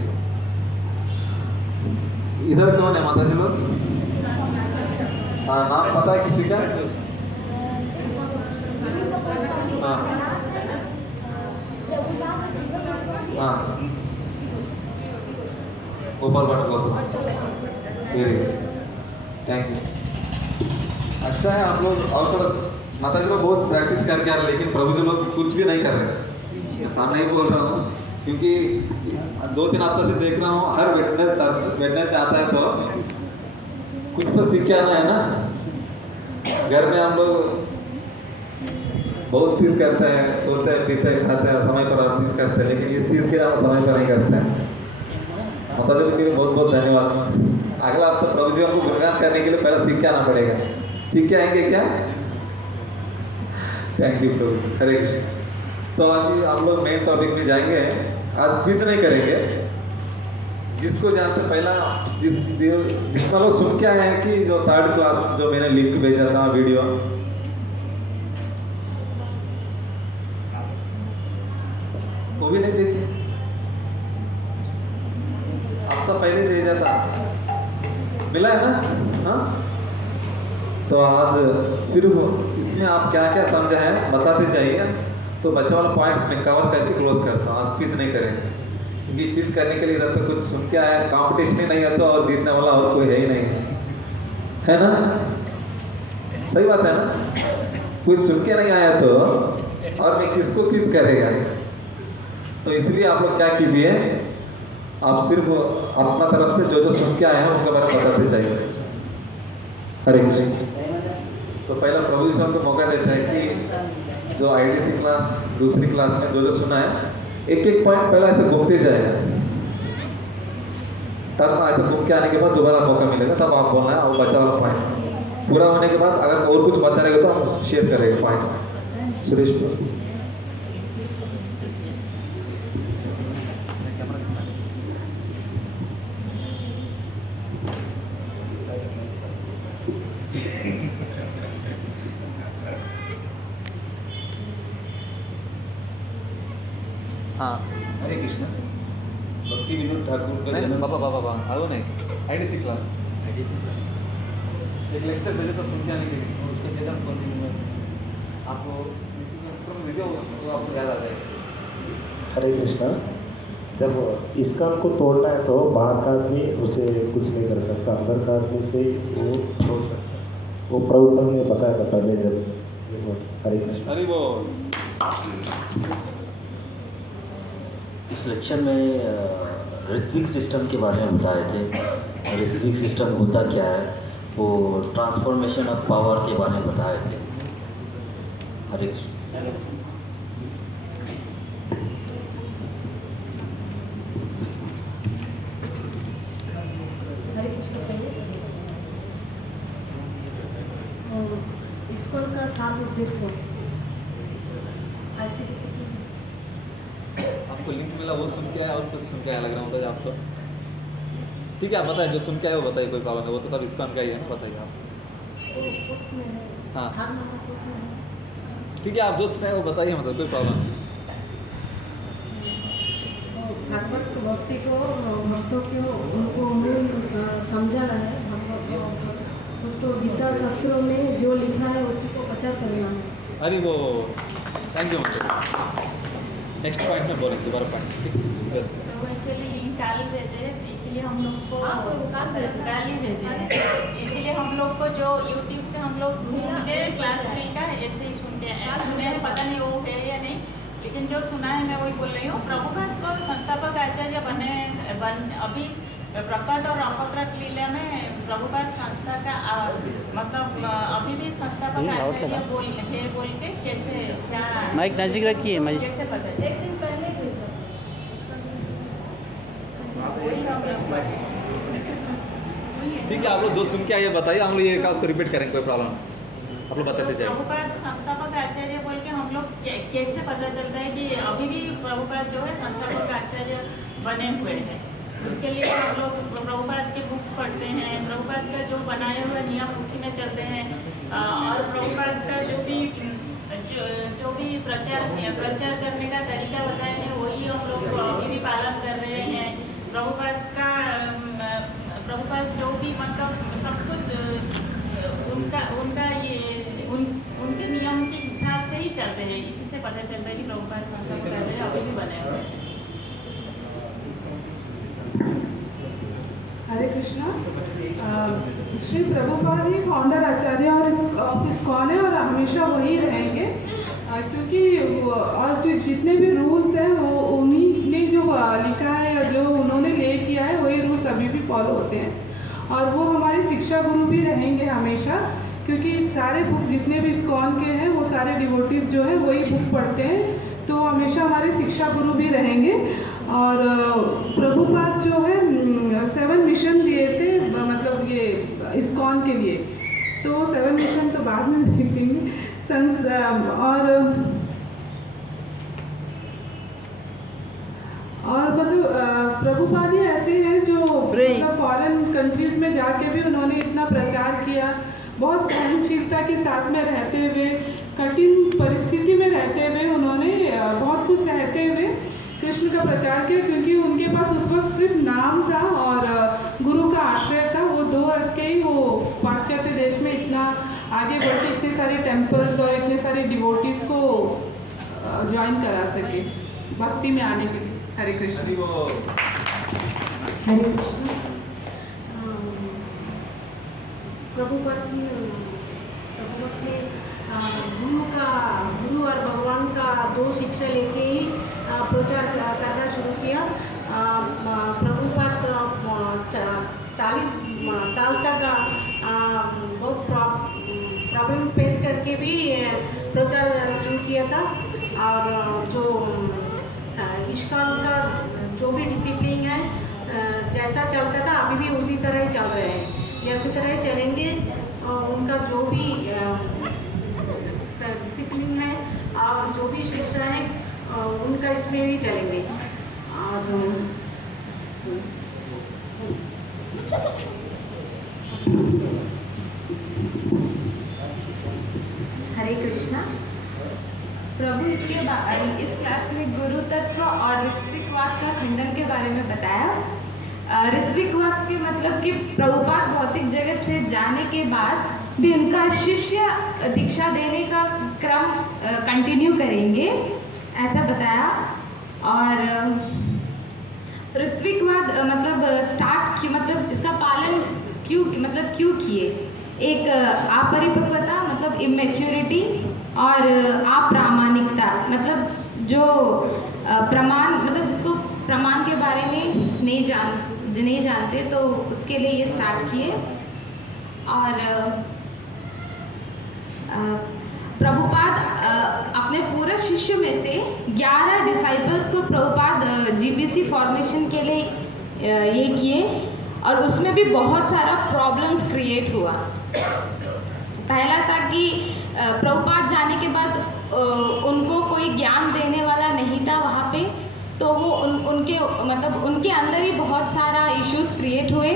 इधर कौन है माता जी लोग? हाँ नाम पता है किसी का? हाँ हाँ Gopal Bhatt Goswami, very good, thank you. अच्छा है आप लोग, और थोड़ा माता जी लोग बहुत प्रैक्टिस करके आ रहे, लेकिन प्रभु जी लोग कुछ भी नहीं कर रहे। मैं सामने ही बोल रहा हूँ क्योंकि 2-3 हफ्ते से देख रहा हूँ, हर वेडनेस आता है तो कुछ तो सीख के आना है ना। घर में हम लोग बहुत चीज़ करते हैं, सोते हैं, पीते हैं, खाते हैं, समय पर हर चीज़ करते हैं, लेकिन इस चीज़ के लिए हम समय पर नहीं करते हैं। माता जी के लिए बहुत बहुत धन्यवाद। अगला हफ्ता प्रभु जी को गुणगान करने के लिए पहले सीख के आना पड़ेगा। सीख के आएंगे क्या? थैंक यू प्रभु जी, हरे कृष्ण। तो आज हम लोग मेन टॉपिक में जाएंगे। आज क्विज नहीं करेंगे, जिसको जानते पहला जितना लोग सुन के आए हैं कि जो 3rd क्लास जो मैंने लिंक भेजा था वीडियो, वो भी नहीं देखे, हफ्ता पहले भेजा था, मिला है ना? हाँ तो आज सिर्फ इसमें आप क्या क्या समझा है बताते जाइए, तो बच्चा वाला पॉइंट्स में कवर करके क्लोज करता हूँ। आज क्विज नहीं करेंगे क्योंकि क्विज करने के लिए इधर तो कुछ सुन के आया, कंपटीशन ही नहीं है तो और जीतने वाला और कोई है ही नहीं है ना? सही बात है ना? कुछ सुन के नहीं आया तो और मैं किसको क्विज करेगा? तो इसलिए आप लोग क्या कीजिए, आप सिर्फ अपना तरफ से जो जो सुन के आए हैं उनके बारे में बताते जाइए। हरे कृष्ण। तो पहला प्रभु जी को मौका देता है कि जो आईडीसी क्लास दूसरी क्लास में जो जो सुना है एक एक पॉइंट पहला ऐसे घूमते जाएगा, टर्न ऐसे घूम के आने के बाद दोबारा मौका मिलेगा, तब आप बोलना है और बचा वाला पॉइंट पूरा होने के बाद अगर और कुछ बचा रहेगा तो हम शेयर करेंगे पॉइंट्स। सुरेश हाँ हरे कृष्ण। भक्ति विनोद ठाकुर का जन्म बाबा आगो नहीं आईडीसी क्लास एक लेक्चर भेजे तो सुन के आने के लिए, उसका जन्म कौन दिन में आपको तो आपको याद आ जाएगा। हरे कृष्णा। जब इस काम को तोड़ना है तो बाहर का आदमी उसे कुछ नहीं कर सकता, अंदर का आदमी से वो छोड़ सकता है। वो प्रभुपाद ने बताया था पहले जब। हरे कृष्ण। हरि बोल। इस लेक्चर में ऋत्विक सिस्टम के बारे में बताए थे। ऋत्विक सिस्टम होता क्या है, वो ट्रांसफॉर्मेशन ऑफ पावर के बारे में बताए थे। हरे कृष्ण। हरे कृष्ण कहिए। ISKCON का 7 उद्देश्य ऐसे आपको लिंक मिला वो सुन के आया और कुछ सुन के आया लग रहा होता है आपको? ठीक है, आप बताइए, जो सुन के आए वो बताइए, कोई प्रॉब्लम है, वो तो सब ISKCON का ही है ना, बताइए आप। हाँ ठीक है, आप जो सुनाए वो बताइए, मतलब कोई प्रॉब्लम नहीं। भगवत भक्ति को भक्तों को उनको मूल समझाना है। भगवत उसको गीता शास्त्रों में जो लिखा है उसी को प्रचार करना है। अरे वो थैंक यू, मतलब नेक्स्ट पॉइंट में बोलेंगे, दोबारा पॉइंट। ठीक है, तो एक्चुअली लिंक डाल भेजे, इसलिए हम लोग को डाल ही भेजे, इसलिए हम लोग को जो यूट्यूब से हम लोग ढूंढे क्लास 3 का ऐसे ही सुनते हैं, पता नहीं वो है या नहीं, लेकिन जो सुना है मैं वही बोल रही हूँ। प्रभुपाद को संस्थापक आचार्य अभी प्रकट और अपकृत लीला में प्रभुपाद संस्था का मतलब अभी भी संस्थापक आचार्य बोल के कैसे क्या माइक नजदीक रखिए, माइक कैसे पता है? एक दिन पहले से ठीक है, आप लोग जो सुन के आइए बताइए, हम लोग ये क्लास को रिपीट करेंगे, कोई प्रॉब्लम आप लोग बताते जाइए। प्रभुपाद संस्थापक आचार्य बोल के हम लोग कैसे पता चलता है कि अभी भी प्रभुपाद जो है संस्थापक आचार्य बने हुए हैं? उसके लिए हम लोग प्रभुपाद के बुक्स पढ़ते हैं, प्रभुपाद का जो बनाए हुए नियम उसी में चलते हैं, और प्रभुपाद का जो भी प्रचार करने का तरीका बताए हैं वही हम लोग अभी भी पालन कर रहे हैं। प्रभुपाद जो भी मतलब सब कुछ उनका उनके नियम के हिसाब से ही चलते हैं, इसी से पता चलता है कि प्रभुपाद संस्थापक अभी भी बने हुए हैं। हरे कृष्णा। श्री प्रभुपाद ही फाउंडर आचार्य और ISKCON है और हमेशा वही रहेंगे, क्योंकि और जो जितने भी रूल्स हैं वो उन्हीं ने जो लिखा है या जो उन्होंने ले किया है वही रूल्स अभी भी फॉलो होते हैं, और वो हमारे शिक्षा गुरु भी रहेंगे हमेशा, क्योंकि सारे बुक्स जितने भी ISKCON के हैं वो सारे डिवोटीज जो है वही बुक पढ़ते हैं, तो हमेशा हमारे शिक्षा गुरु भी रहेंगे। और प्रभुपाद जो है 7 मिशन दिए थे, मतलब ये ISKCON के लिए, तो 7 मिशन तो बाद में देखेंगे। और मतलब प्रभुपाद ही ऐसे हैं जो मतलब फॉरेन कंट्रीज में जाके भी उन्होंने इतना प्रचार किया, बहुत सहनशीलता के साथ में रहते हुए, कठिन परिस्थिति में रहते हुए उन्होंने बहुत कुछ सहते हुए कृष्ण का प्रचार किया, क्योंकि उनके पास उस वक्त सिर्फ नाम था और गुरु का आश्रय था। वो 2 रख के ही वो पाश्चात्य देश में इतना आगे बढ़ के इतने सारे टेम्पल्स और इतने सारे डिवोटीज को ज्वाइन करा सके भक्ति में आने के लिए। हरे कृष्ण। हरे कृष्ण। प्रभुपाद ने गुरु और भगवान का 2 शिक्षा लेके ही प्रचार करना शुरू किया। प्रभुपाद 40 साल तक बहुत प्रॉब्लम फेस करके भी प्रचार शुरू किया था, और जो ISKCON का जो भी डिसिप्लिन है जैसा चलता था अभी भी उसी तरह ही चल रहे हैं, जैसे तरह ही चलेंगे। उनका जो भी डिसिप्लिन है और जो भी शिक्षा है उनका इसमें भी चलेंगे। और हरे कृष्णा। प्रभु इस क्लास में गुरु तत्व और ऋत्विकवाद का खंडन के बारे में बताया। ऋत्विकवाद के मतलब कि प्रभुपाद भौतिक जगत से जाने के बाद भी उनका शिष्य दीक्षा देने का क्रम कंटिन्यू करेंगे, ऐसा बताया। और ऋत्विकवाद मतलब स्टार्ट की मतलब इसका पालन क्यों किए? एक अपरिपक्वता मतलब इमेच्योरिटी और अप्रामाणिकता, मतलब जो प्रमाण मतलब जिसको प्रमाण के बारे में नहीं जानते तो उसके लिए ये स्टार्ट किए। और प्रभुपाद अपने पूरे शिष्य में से 11 डिसाइपल्स को प्रभुपाद जीबीसी फॉर्मेशन के लिए ये किए, और उसमें भी बहुत सारा प्रॉब्लम्स क्रिएट हुआ। पहला था कि प्रभुपाद जाने के बाद उनको कोई ज्ञान देने वाला नहीं था वहाँ पे, तो वो उनके मतलब उनके अंदर ही बहुत सारा इश्यूज क्रिएट हुए।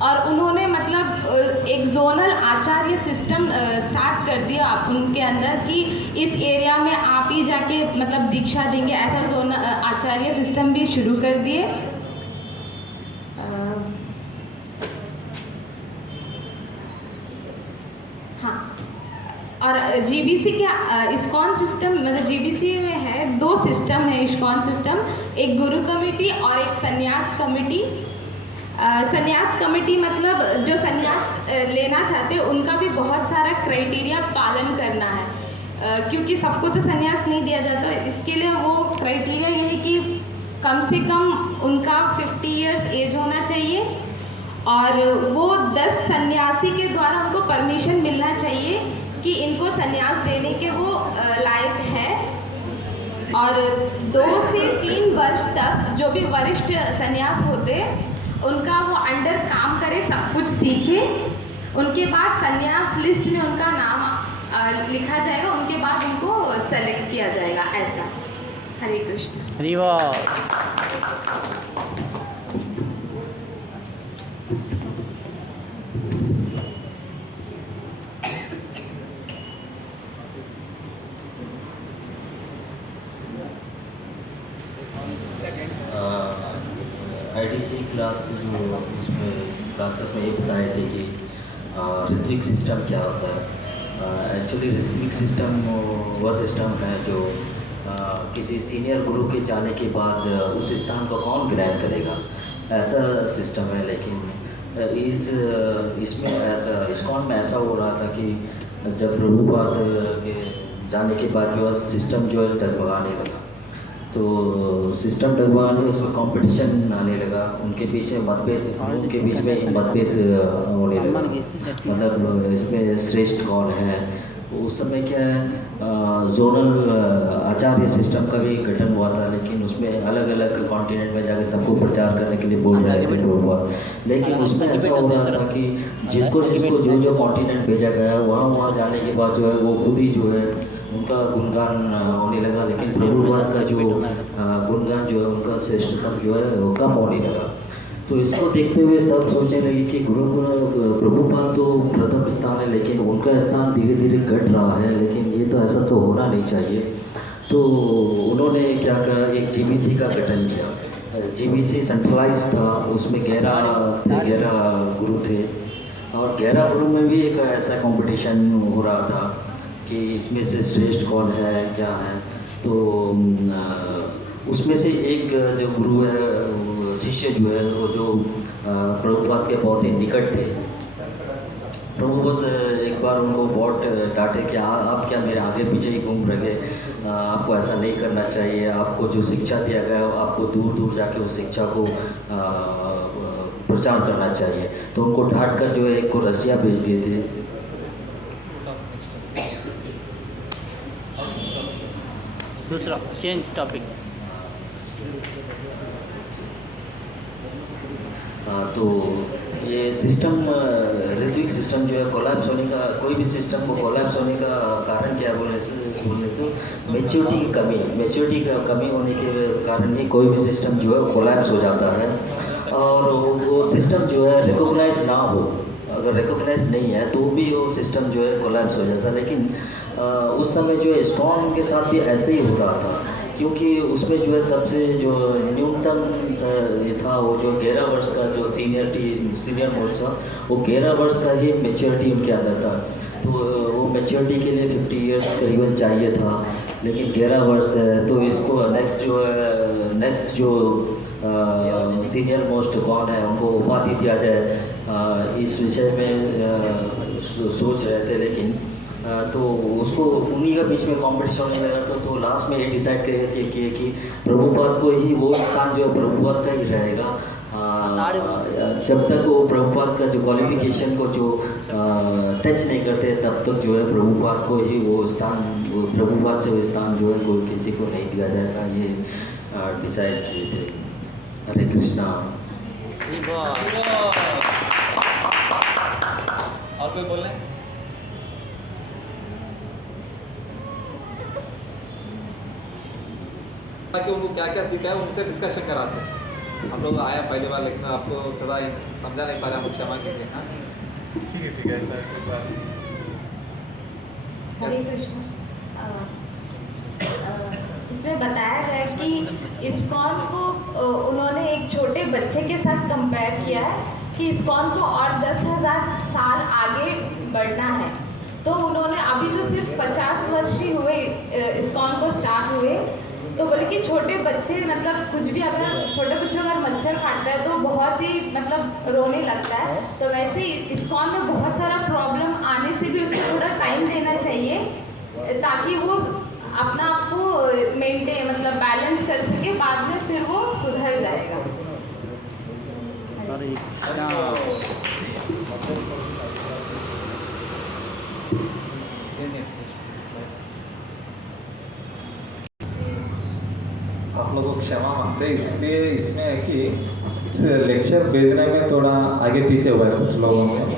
और उन्होंने मतलब एक जोनल आचार्य सिस्टम स्टार्ट कर दिया उनके अंदर कि इस एरिया में आप ही जाके मतलब दीक्षा देंगे, ऐसा जोनल आचार्य सिस्टम भी शुरू कर दिए। हाँ, और जीबीसी के इस्कॉन सिस्टम मतलब जीबीसी में है 2 सिस्टम है इस्कॉन सिस्टम, एक गुरु कमेटी और एक संन्यास कमेटी। संन्यास कमेटी मतलब जो संन्यास लेना चाहते हैं उनका भी बहुत सारा क्राइटेरिया पालन करना है, क्योंकि सबको तो संन्यास नहीं दिया जाता। इसके लिए वो क्राइटेरिया ये है कि कम से कम उनका 50 इयर्स एज होना चाहिए, और वो 10 सन्यासी के द्वारा उनको परमिशन मिलना चाहिए कि इनको संन्यास देने के वो लायक है। और 2 से 3 वर्ष तक जो भी वरिष्ठ संन्यास होते उनका वो अंडर काम करे, सब कुछ सीखे, उनके बाद संन्यास लिस्ट में उनका नाम लिखा जाएगा, उनके बाद उनको सेलेक्ट किया जाएगा। ऐसा। हरे कृष्ण। हरि बोल। आईडीसी क्लास जो उसमें क्लासेस में ये बताए थे कि ऋत्विक सिस्टम क्या होता है। एक्चुअली ऋत्विक सिस्टम वह सिस्टम है जो किसी सीनियर गुरु के जाने के बाद उस स्थान को कौन ग्रहण करेगा, ऐसा सिस्टम है। लेकिन इसमें ऐसा इस्कॉन में ऐसा हो रहा था कि जब प्रभुपाद के जाने के बाद जो है सिस्टम जो है डगमगाने लगा, तो सिस्टम डगमगाने उसमें कंपटीशन आने लगा, उनके बीच में मतभेद, उनके बीच में मतभेद होने लगा, मतलब इसमें श्रेष्ठ कौन है। उस समय क्या है जोनल आचार्य सिस्टम का भी गठन हुआ था, लेकिन उसमें अलग अलग कॉन्टिनेंट में जाकर सबको प्रचार करने के लिए बोल रहे थे लोग। लेकिन उसमें ऐसा हो रहा था कि जिसको जो कॉन्टिनेंट भेजा गया वहाँ जाने के बाद जो है वो खुद ही जो है उनका गुणगान होने लगा, लेकिन प्रभुपाद का जो गुणगान जो है उनका श्रेष्ठतम जो है वो कम होने लगा। तो इसको देखते हुए सब सोचने लगे कि प्रभुपाद तो प्रथम स्थान है, लेकिन उनका स्थान धीरे धीरे घट रहा है, लेकिन ये तो ऐसा तो होना नहीं चाहिए। तो उन्होंने क्या करा, एक जीबीसी का गठन किया। जीबीसी सेंट्रलाइज था, उसमें 11 गुरु थे, और 11 गुरु में भी एक ऐसा कंपटीशन हो रहा था कि इसमें से श्रेष्ठ कौन है, क्या है। तो उसमें से एक जो गुरु है, शिष्य जो है वो जो प्रभुपाद के बहुत ही निकट थे, प्रभुपाद एक बार उनको बहुत डांटे कि आप क्या मेरे आगे पीछे ही घूम रहे, आपको ऐसा नहीं करना चाहिए, आपको जो शिक्षा दिया गया है आपको दूर दूर जाके उस शिक्षा को प्रचार करना चाहिए। तो उनको डांट कर जो है एक को रसिया भेज दिए थे। दूसरा चेंज टॉपिक। तो ये सिस्टम ऋत्विक सिस्टम जो है कोलैप्स होने का, कोई भी सिस्टम को कोलैप्स होने का कारण क्या बोलने से मेच्योरिटी का कमी होने के कारण ही कोई भी सिस्टम जो है कोलैप्स हो जाता है। और वो सिस्टम जो है रिकॉग्नाइज ना हो, अगर रिकॉग्नाइज नहीं है तो भी वो सिस्टम जो है कोलैप्स हो जाता है। लेकिन उस समय जो है इस्कॉन के साथ भी ऐसे ही हो रहा था, क्योंकि उसमें जो है सबसे जो न्यूनतम ये था वो जो 11 वर्ष का जो सीनियर मोस्ट था, वो 11 वर्ष का ही मेच्योरिटी उनके अंदर था। तो वो मेच्योरिटी के लिए 50 इयर्स करीबन चाहिए था, लेकिन 11 वर्ष है। तो इसको नेक्स्ट जो सीनियर मोस्ट कौन है उनको उपाधि दिया जाए, इस विषय में सोच रहे थे। लेकिन तो उसको उन्हीं का बीच में कंपटीशन होने लगा तो लास्ट में ये डिसाइड किया कि प्रभुपाद को ही वो स्थान जो प्रभुपाद का ही रहेगा। जब तक वो प्रभुपाद का जो क्वालिफिकेशन को जो टच नहीं करते तब तक जो है प्रभुपाद को ही वो स्थान, वो प्रभुपाद से वो स्थान जो है कोई किसी को नहीं दिया जाएगा, ये डिसाइड किए थे। हरे कृष्णा। और कोई बोलना है? कि उनको क्या क्या सीखा है उनसे डिस्कशन कराते हैं। हम लोग आए पहली बार लेकिन आपको थोड़ा समझा नहीं पा रहे, हमको क्षमा कीजिए। हाँ ठीक है ऐसा हरे कृष्ण। इसमें बताया गया कि इस्कॉन को उन्होंने एक छोटे बच्चे के साथ कंपेयर किया है कि इस्कॉन को और 10,000 साल आगे बढ़ना है। तो उन्होंने अभी तो सिर्फ 50 वर्ष ही हुए इस्कॉन को स्टार्ट हुए, तो बोले कि छोटे बच्चे मतलब कुछ भी अगर छोटे बच्चों अगर मच्छर काटता है तो बहुत ही मतलब रोने लगता है। तो वैसे ही इस्कॉन में बहुत सारा प्रॉब्लम आने से भी उसको थोड़ा टाइम देना चाहिए ताकि वो अपना आप को मेंटेन मतलब बैलेंस कर सके, बाद में फिर वो सुधर जाएगा। आप लोगों को क्षमा मांगते हैं, इसलिए इसमें है कि इस लेक्चर भेजने में थोड़ा आगे पीछे हुआ है कुछ लोगों में,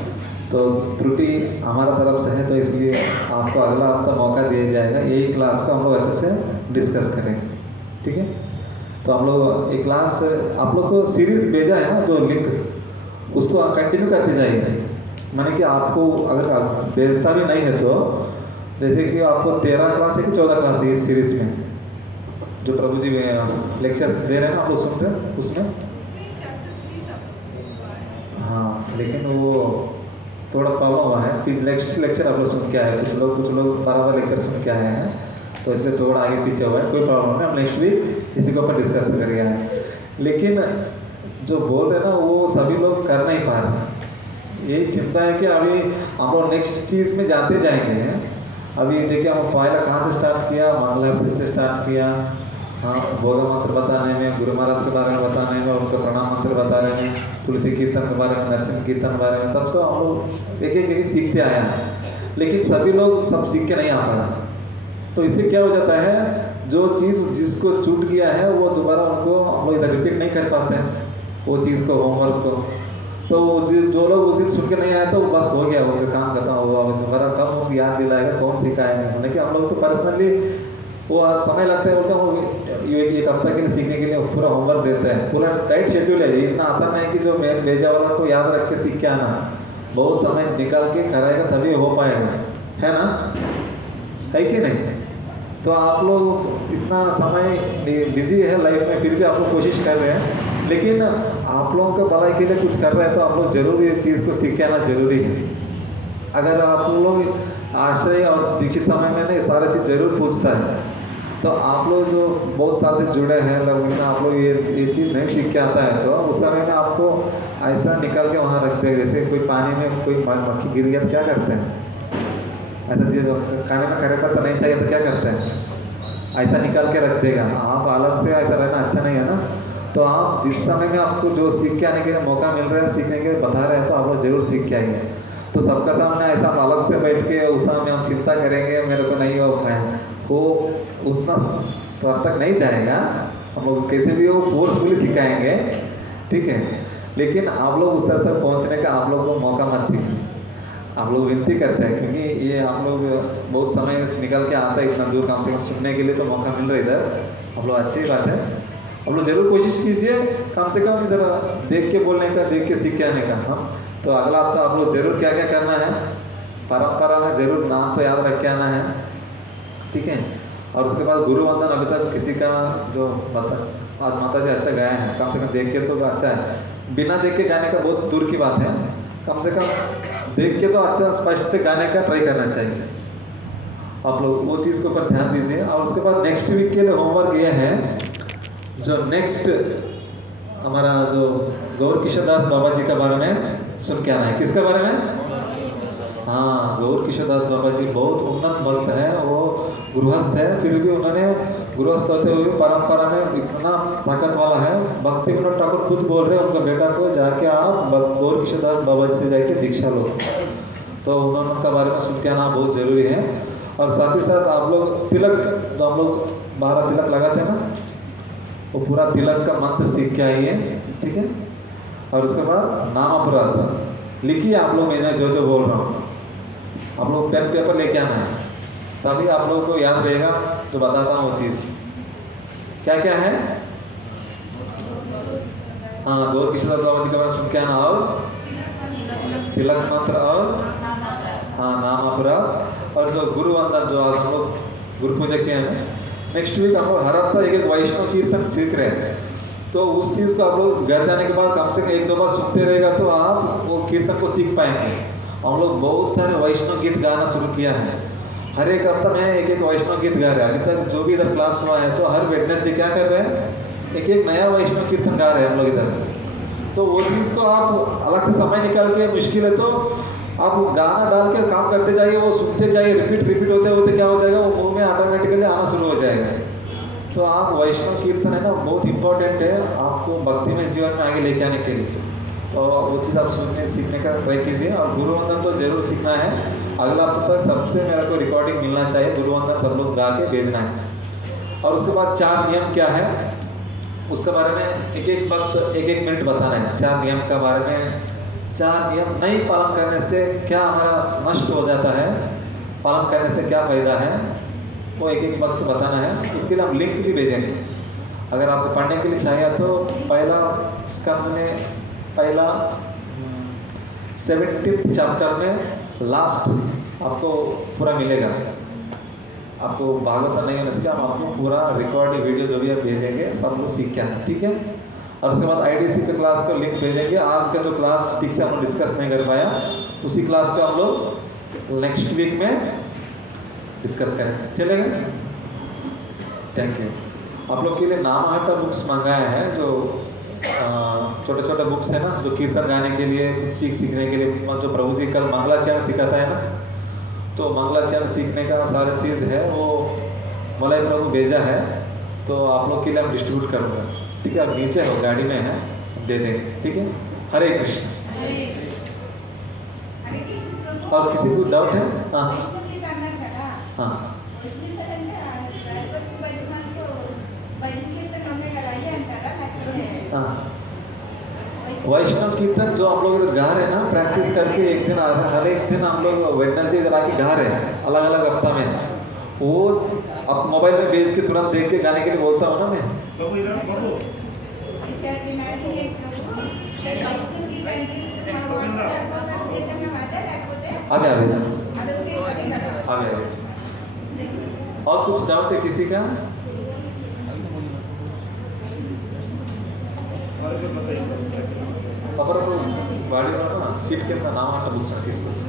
तो त्रुटि हमारा तरफ से है, तो इसलिए आपको अगला हफ्ता मौका दिया जाएगा। यही क्लास को हम लोग अच्छे से डिस्कस करेंगे, ठीक है? तो हम लोग एक क्लास आप लोग को सीरीज़ भेजा है ना जो लिंक, उसको कंटिन्यू करते जाइए। माने कि आपको अगर भेजता भी नहीं है तो जैसे कि आपको 13 क्लास है कि 14 क्लास है इस सीरीज़ में जो प्रभु जी लेक्चर्स दे रहे हैं ना, आप लोग सुन रहे हैं उसमें। हाँ लेकिन वो थोड़ा प्रॉब्लम हुआ है, फिर नेक्स्ट लेक्चर आप लोग सुन के आए, कुछ लोग बराबर लेक्चर सुन के आए हैं, तो इसलिए थोड़ा आगे पीछे हुआ है, कोई प्रॉब्लम नहीं, हम नेक्स्ट वीक इसी के ऊपर डिस्कस करेंगे। लेकिन जो बोल रहे हैं ना वो सभी लोग कर नहीं पा रहे, यही चिंता है कि अभी हम लोग नेक्स्ट चीज़ में जाते जाएंगे। अभी देखिए हम पहला कहाँ से स्टार्ट किया, मंगलारती से स्टार्ट किया, हाँ भोग मंत्र बताने में, गुरु महाराज के बारे में बताने में, उनका प्रणाम मंत्र बता रहे हैं, तुलसी कीर्तन के बारे में, नरसिंह कीर्तन के बारे में, तब से हम लोग एक एक सीखते आए हैं, लेकिन सभी लोग सब सीख के नहीं आ पा रहे। तो इससे क्या हो जाता है, जो चीज़ जिसको छूट गया है वो दोबारा उनको हम लोग इधर रिपीट नहीं कर पाते हैं वो चीज़ को, होमवर्क को। तो जो लोग उस दिन सुन के नहीं आए तो बस हो गया, वो काम खत्म हुआ, दोबारा कब याद दिलाएगा, कौन सिखाएगा। लेकिन हम लोग तो पर्सनली वो समय लगता है, बोलता हूँ एक हफ्ता के लिए सीखने के लिए पूरा होमवर्क देते हैं, पूरा टाइट शेड्यूल है, इतना आसान नहीं कि जो मेल भेजा वाला को याद रख के सीख के आना, बहुत समय निकाल के कराएगा तभी हो पाएगा, है ना, है कि नहीं? तो आप लोग इतना समय बिजी है लाइफ में, फिर भी आप लोग कोशिश कर रहे हैं, लेकिन आप लोगों के भलाई के लिए कुछ कर रहे हैं तो आप लोग जरूर ये चीज़ को सीख के आना जरूरी है। अगर आप लोग आश्रय और दीक्षित समय में ना ये सारा चीज़ जरूर पूछता है, तो आप लोग जो बहुत साल से जुड़े हैं लगभग में, आप लोग ये चीज़ नहीं सीख के आता है तो उस समय में आपको ऐसा निकाल के वहाँ रखते हैं, जैसे कोई पानी में कोई मक्खी गिर गया तो क्या करते हैं, ऐसा चीज़ खाने में खड़े पर तो नहीं चाहिए तो क्या करते हैं, ऐसा निकाल के रख देगा। आप अलग से ऐसा रहना अच्छा नहीं है ना। तो आप जिस समय में आपको जो सीख के आने के लिए मौका मिल रहा है, सीखने के लिए बता रहे हैं, तो आप लोग जरूर सीख के आइए। तो सबका सामने ऐसा अलग से बैठ के उस समय हम चिंता करेंगे मेरे को नहीं हो पाए, वो उतना तब तक नहीं जाएगा। हम लोग कैसे भी वो फोर्सफुली सिखाएंगे, ठीक है, लेकिन आप लोग उस स्तर तक पहुंचने का आप लोग को मौका मत दीजिए। आप लोग विनती करते हैं क्योंकि ये हम लोग बहुत समय निकल के आता है इतना दूर, कम से कम सुनने के लिए तो मौका मिल रहा है इधर, हम लोग अच्छी बात है। हम लोग जरूर कोशिश कीजिए कम से कम इधर देख के बोलने का, देख के सीख के आने का। हम तो अगला हफ्ता आप लोग जरूर क्या क्या करना है, परंपरा में जरूर नाम तो याद रख के आना है, ठीक है। और उसके बाद गुरु वंदन अभी तक किसी का जो आज माता जी अच्छा गाया है, कम से कम देख के तो अच्छा है, बिना देख के गाने का बहुत दूर की बात है, कम से कम देख के तो अच्छा स्पष्ट से गाने का ट्राई करना चाहिए। आप लोग वो चीज़ के ऊपर ध्यान दीजिए। और उसके बाद नेक्स्ट वीक के लिए होमवर्क ये है, जो नेक्स्ट हमारा जो गौर किशोर दास बाबा जी के बारे में सुन के आना है। किसके बारे में? हाँ, गौर किशोर दास बाबा जी बहुत उन्नत भक्त हैं, वो गृहस्थ है, फिर भी उन्होंने गृहस्थ होते हुए परंपरा में इतना ताकत वाला है। भक्ति विनोद ठाकुर खुद बोल रहे हैं उनका बेटा को जाके आप गौर किशोर दास बाबा जी से जाके दीक्षा लो। तो उन्होंने उनका बारे में सुन के आना बहुत ज़रूरी है। और साथ ही साथ आप लोग तिलक, जो हम लोग 12 तिलक लगाते हैं ना, वो पूरा तिलक का मंत्र सीख के आइए, ठीक है। और उसके बाद नाम अपराध लिखिए आप लोग, मैं जो जो बोल रहा हूँ आप लोग पेन पेपर लेके आना है, तभी आप लोगों को याद रहेगा जो बताता हूँ वो चीज़ क्या क्या है। हाँ, गौर किशोर दास बाबा जी के बारे में सुन के आना, और तिलक मंत्र, और हाँ नाम अपराध, और जो गुरु वंदन जो आज हम लोग गुरु पूजा किए हैं। नेक्स्ट वीक हम लोग हर हफ्ता एक वैष्णव कीर्तन सीख रहे हैं, तो उस चीज़ को आप लोग घर जाने के बाद कम से कम 1-2 बार सुनते रहेगा तो आप वो कीर्तन को सीख पाएंगे। हम लोग बहुत सारे वैष्णव गीत गाना शुरू किया है, हर एक हफ्ता में एक वैष्णव गीत गा रहे हैं। अभी तक जो भी इधर क्लास हुआ है तो हर वेडनेसडे क्या कर रहे हैं, एक नया वैष्णव कीर्तन गा रहे हैं हम लोग इधर। तो वो चीज़ को आप अलग से समय निकाल के, मुश्किल है तो आप गाना डाल के काम करते जाइए, वो सुनते जाइए, रिपीट होते होते क्या हो जाएगा, वो मुंह में ऑटोमेटिकली आना शुरू हो जाएगा। तो आप वैष्णव कीर्तन है ना बहुत इंपॉर्टेंट है आपको भक्ति में जीवन में आगे लेके आने के लिए। तो वो चीज़ आप सुनने सीखने का ट्राई कीजिए। और गुरु वंदन तो जरूर सीखना है, अगला हफ्ते तक सबसे मेरे को रिकॉर्डिंग मिलना चाहिए, गुरु वंदन सब लोग गा के भेजना है। और उसके बाद 4 नियम क्या है उसके बारे में एक वक्त 1 मिनट बताना है। 4 नियम का बारे में, 4 नियम नहीं पालन करने से क्या हमारा नष्ट हो जाता है, पालन करने से क्या फ़ायदा है, वो एक वक्त बताना है। उसके लिए हम लिंक भी भेजेंगे, अगर आपको पढ़ने के लिए चाहिए तो पहला स्कंद में, पहला 17th चैप्टर में लास्ट आपको पूरा मिलेगा। आपको भागवत नहीं होने से हम आपको पूरा रिकॉर्डिंग वीडियो जो भी आप भेजेंगे सब लोग सीख के आना, ठीक है। और उसके बाद IDC के क्लास का लिंक भेजेंगे। आज का जो क्लास ठीक से हम डिस्कस नहीं कर पाया, उसी क्लास को हम लोग नेक्स्ट वीक में डिस्कस करें, चलेगा। Thank you. आप लोग के लिए नामहट्टा बुक्स मंगाए हैं, जो छोटे छोटे बुक्स है ना, जो कीर्तन गाने के लिए, सीखने के लिए, जो प्रभु जी कल मंगलाचरण सिखाता है ना, तो मंगलाचरण सीखने का सारी चीज़ है वो मलाई प्रभु भेजा है, तो आप लोग के लिए हम डिस्ट्रीब्यूट करूँगा, ठीक है। आप नीचे हो, गाड़ी में है, दे देंगे, ठीक है। हरे कृष्ण। और किसी को डाउट है? हाँ हाँ, वैष्णव कीर्तन जो हम लोग इधर गा रहे हैं ना, प्रैक्टिस करके एक दिन हर एक दिन हम लोग वेडनेसडे इधर आके गा रहे हैं, अलग अलग हफ्ता में। वो अब मोबाइल में भेज के तुरंत देख के गाने के लिए बोलता हूँ ना मैं। आगे और कुछ डाउट है किसी का? అప్పుడప్పుడు బాడీ सीट के नाम आटा बुक्स తీసుకొచ్చి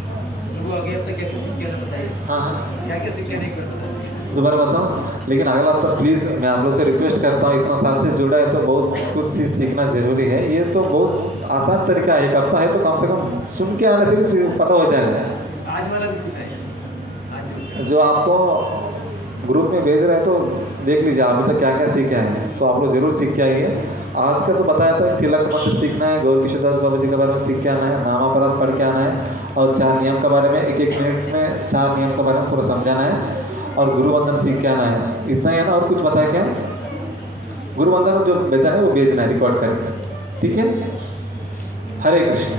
दोबारा बताओ। लेकिन अगला हफ्ता प्लीज़ मैं आप लोग से रिक्वेस्ट करता हूँ, इतना साल से जुड़ा है तो बहुत कुछ चीज़ सीखना जरूरी है। ये तो बहुत आसान तरीका है, 1 हफ्ता है तो कम से कम सुन के आने से भी पता हो जाएगा। आज वाला भी सीखा जो आपको ग्रुप में भेज रहे हैं तो देख लीजिए अभी तक क्या क्या सीखे हैं, तो आप लोग जरूर सीख के आइए। आज का तो बताया था, तिलक मंत्र सीखना है, गौर किशोर दास बाबा जी के बारे में सीख के आना है, नामापराध पढ़ के आना है, और 4 नियम के बारे में 1-1 मिनट में 4 नियम के बारे में पूरा समझाना है, और गुरु वंदन सीख के आना है। इतना ही है ना, और कुछ बताया क्या? गुरु वंदन जो भेजना है वो भेजना है रिकॉर्ड करके, ठीक है। हरे कृष्ण।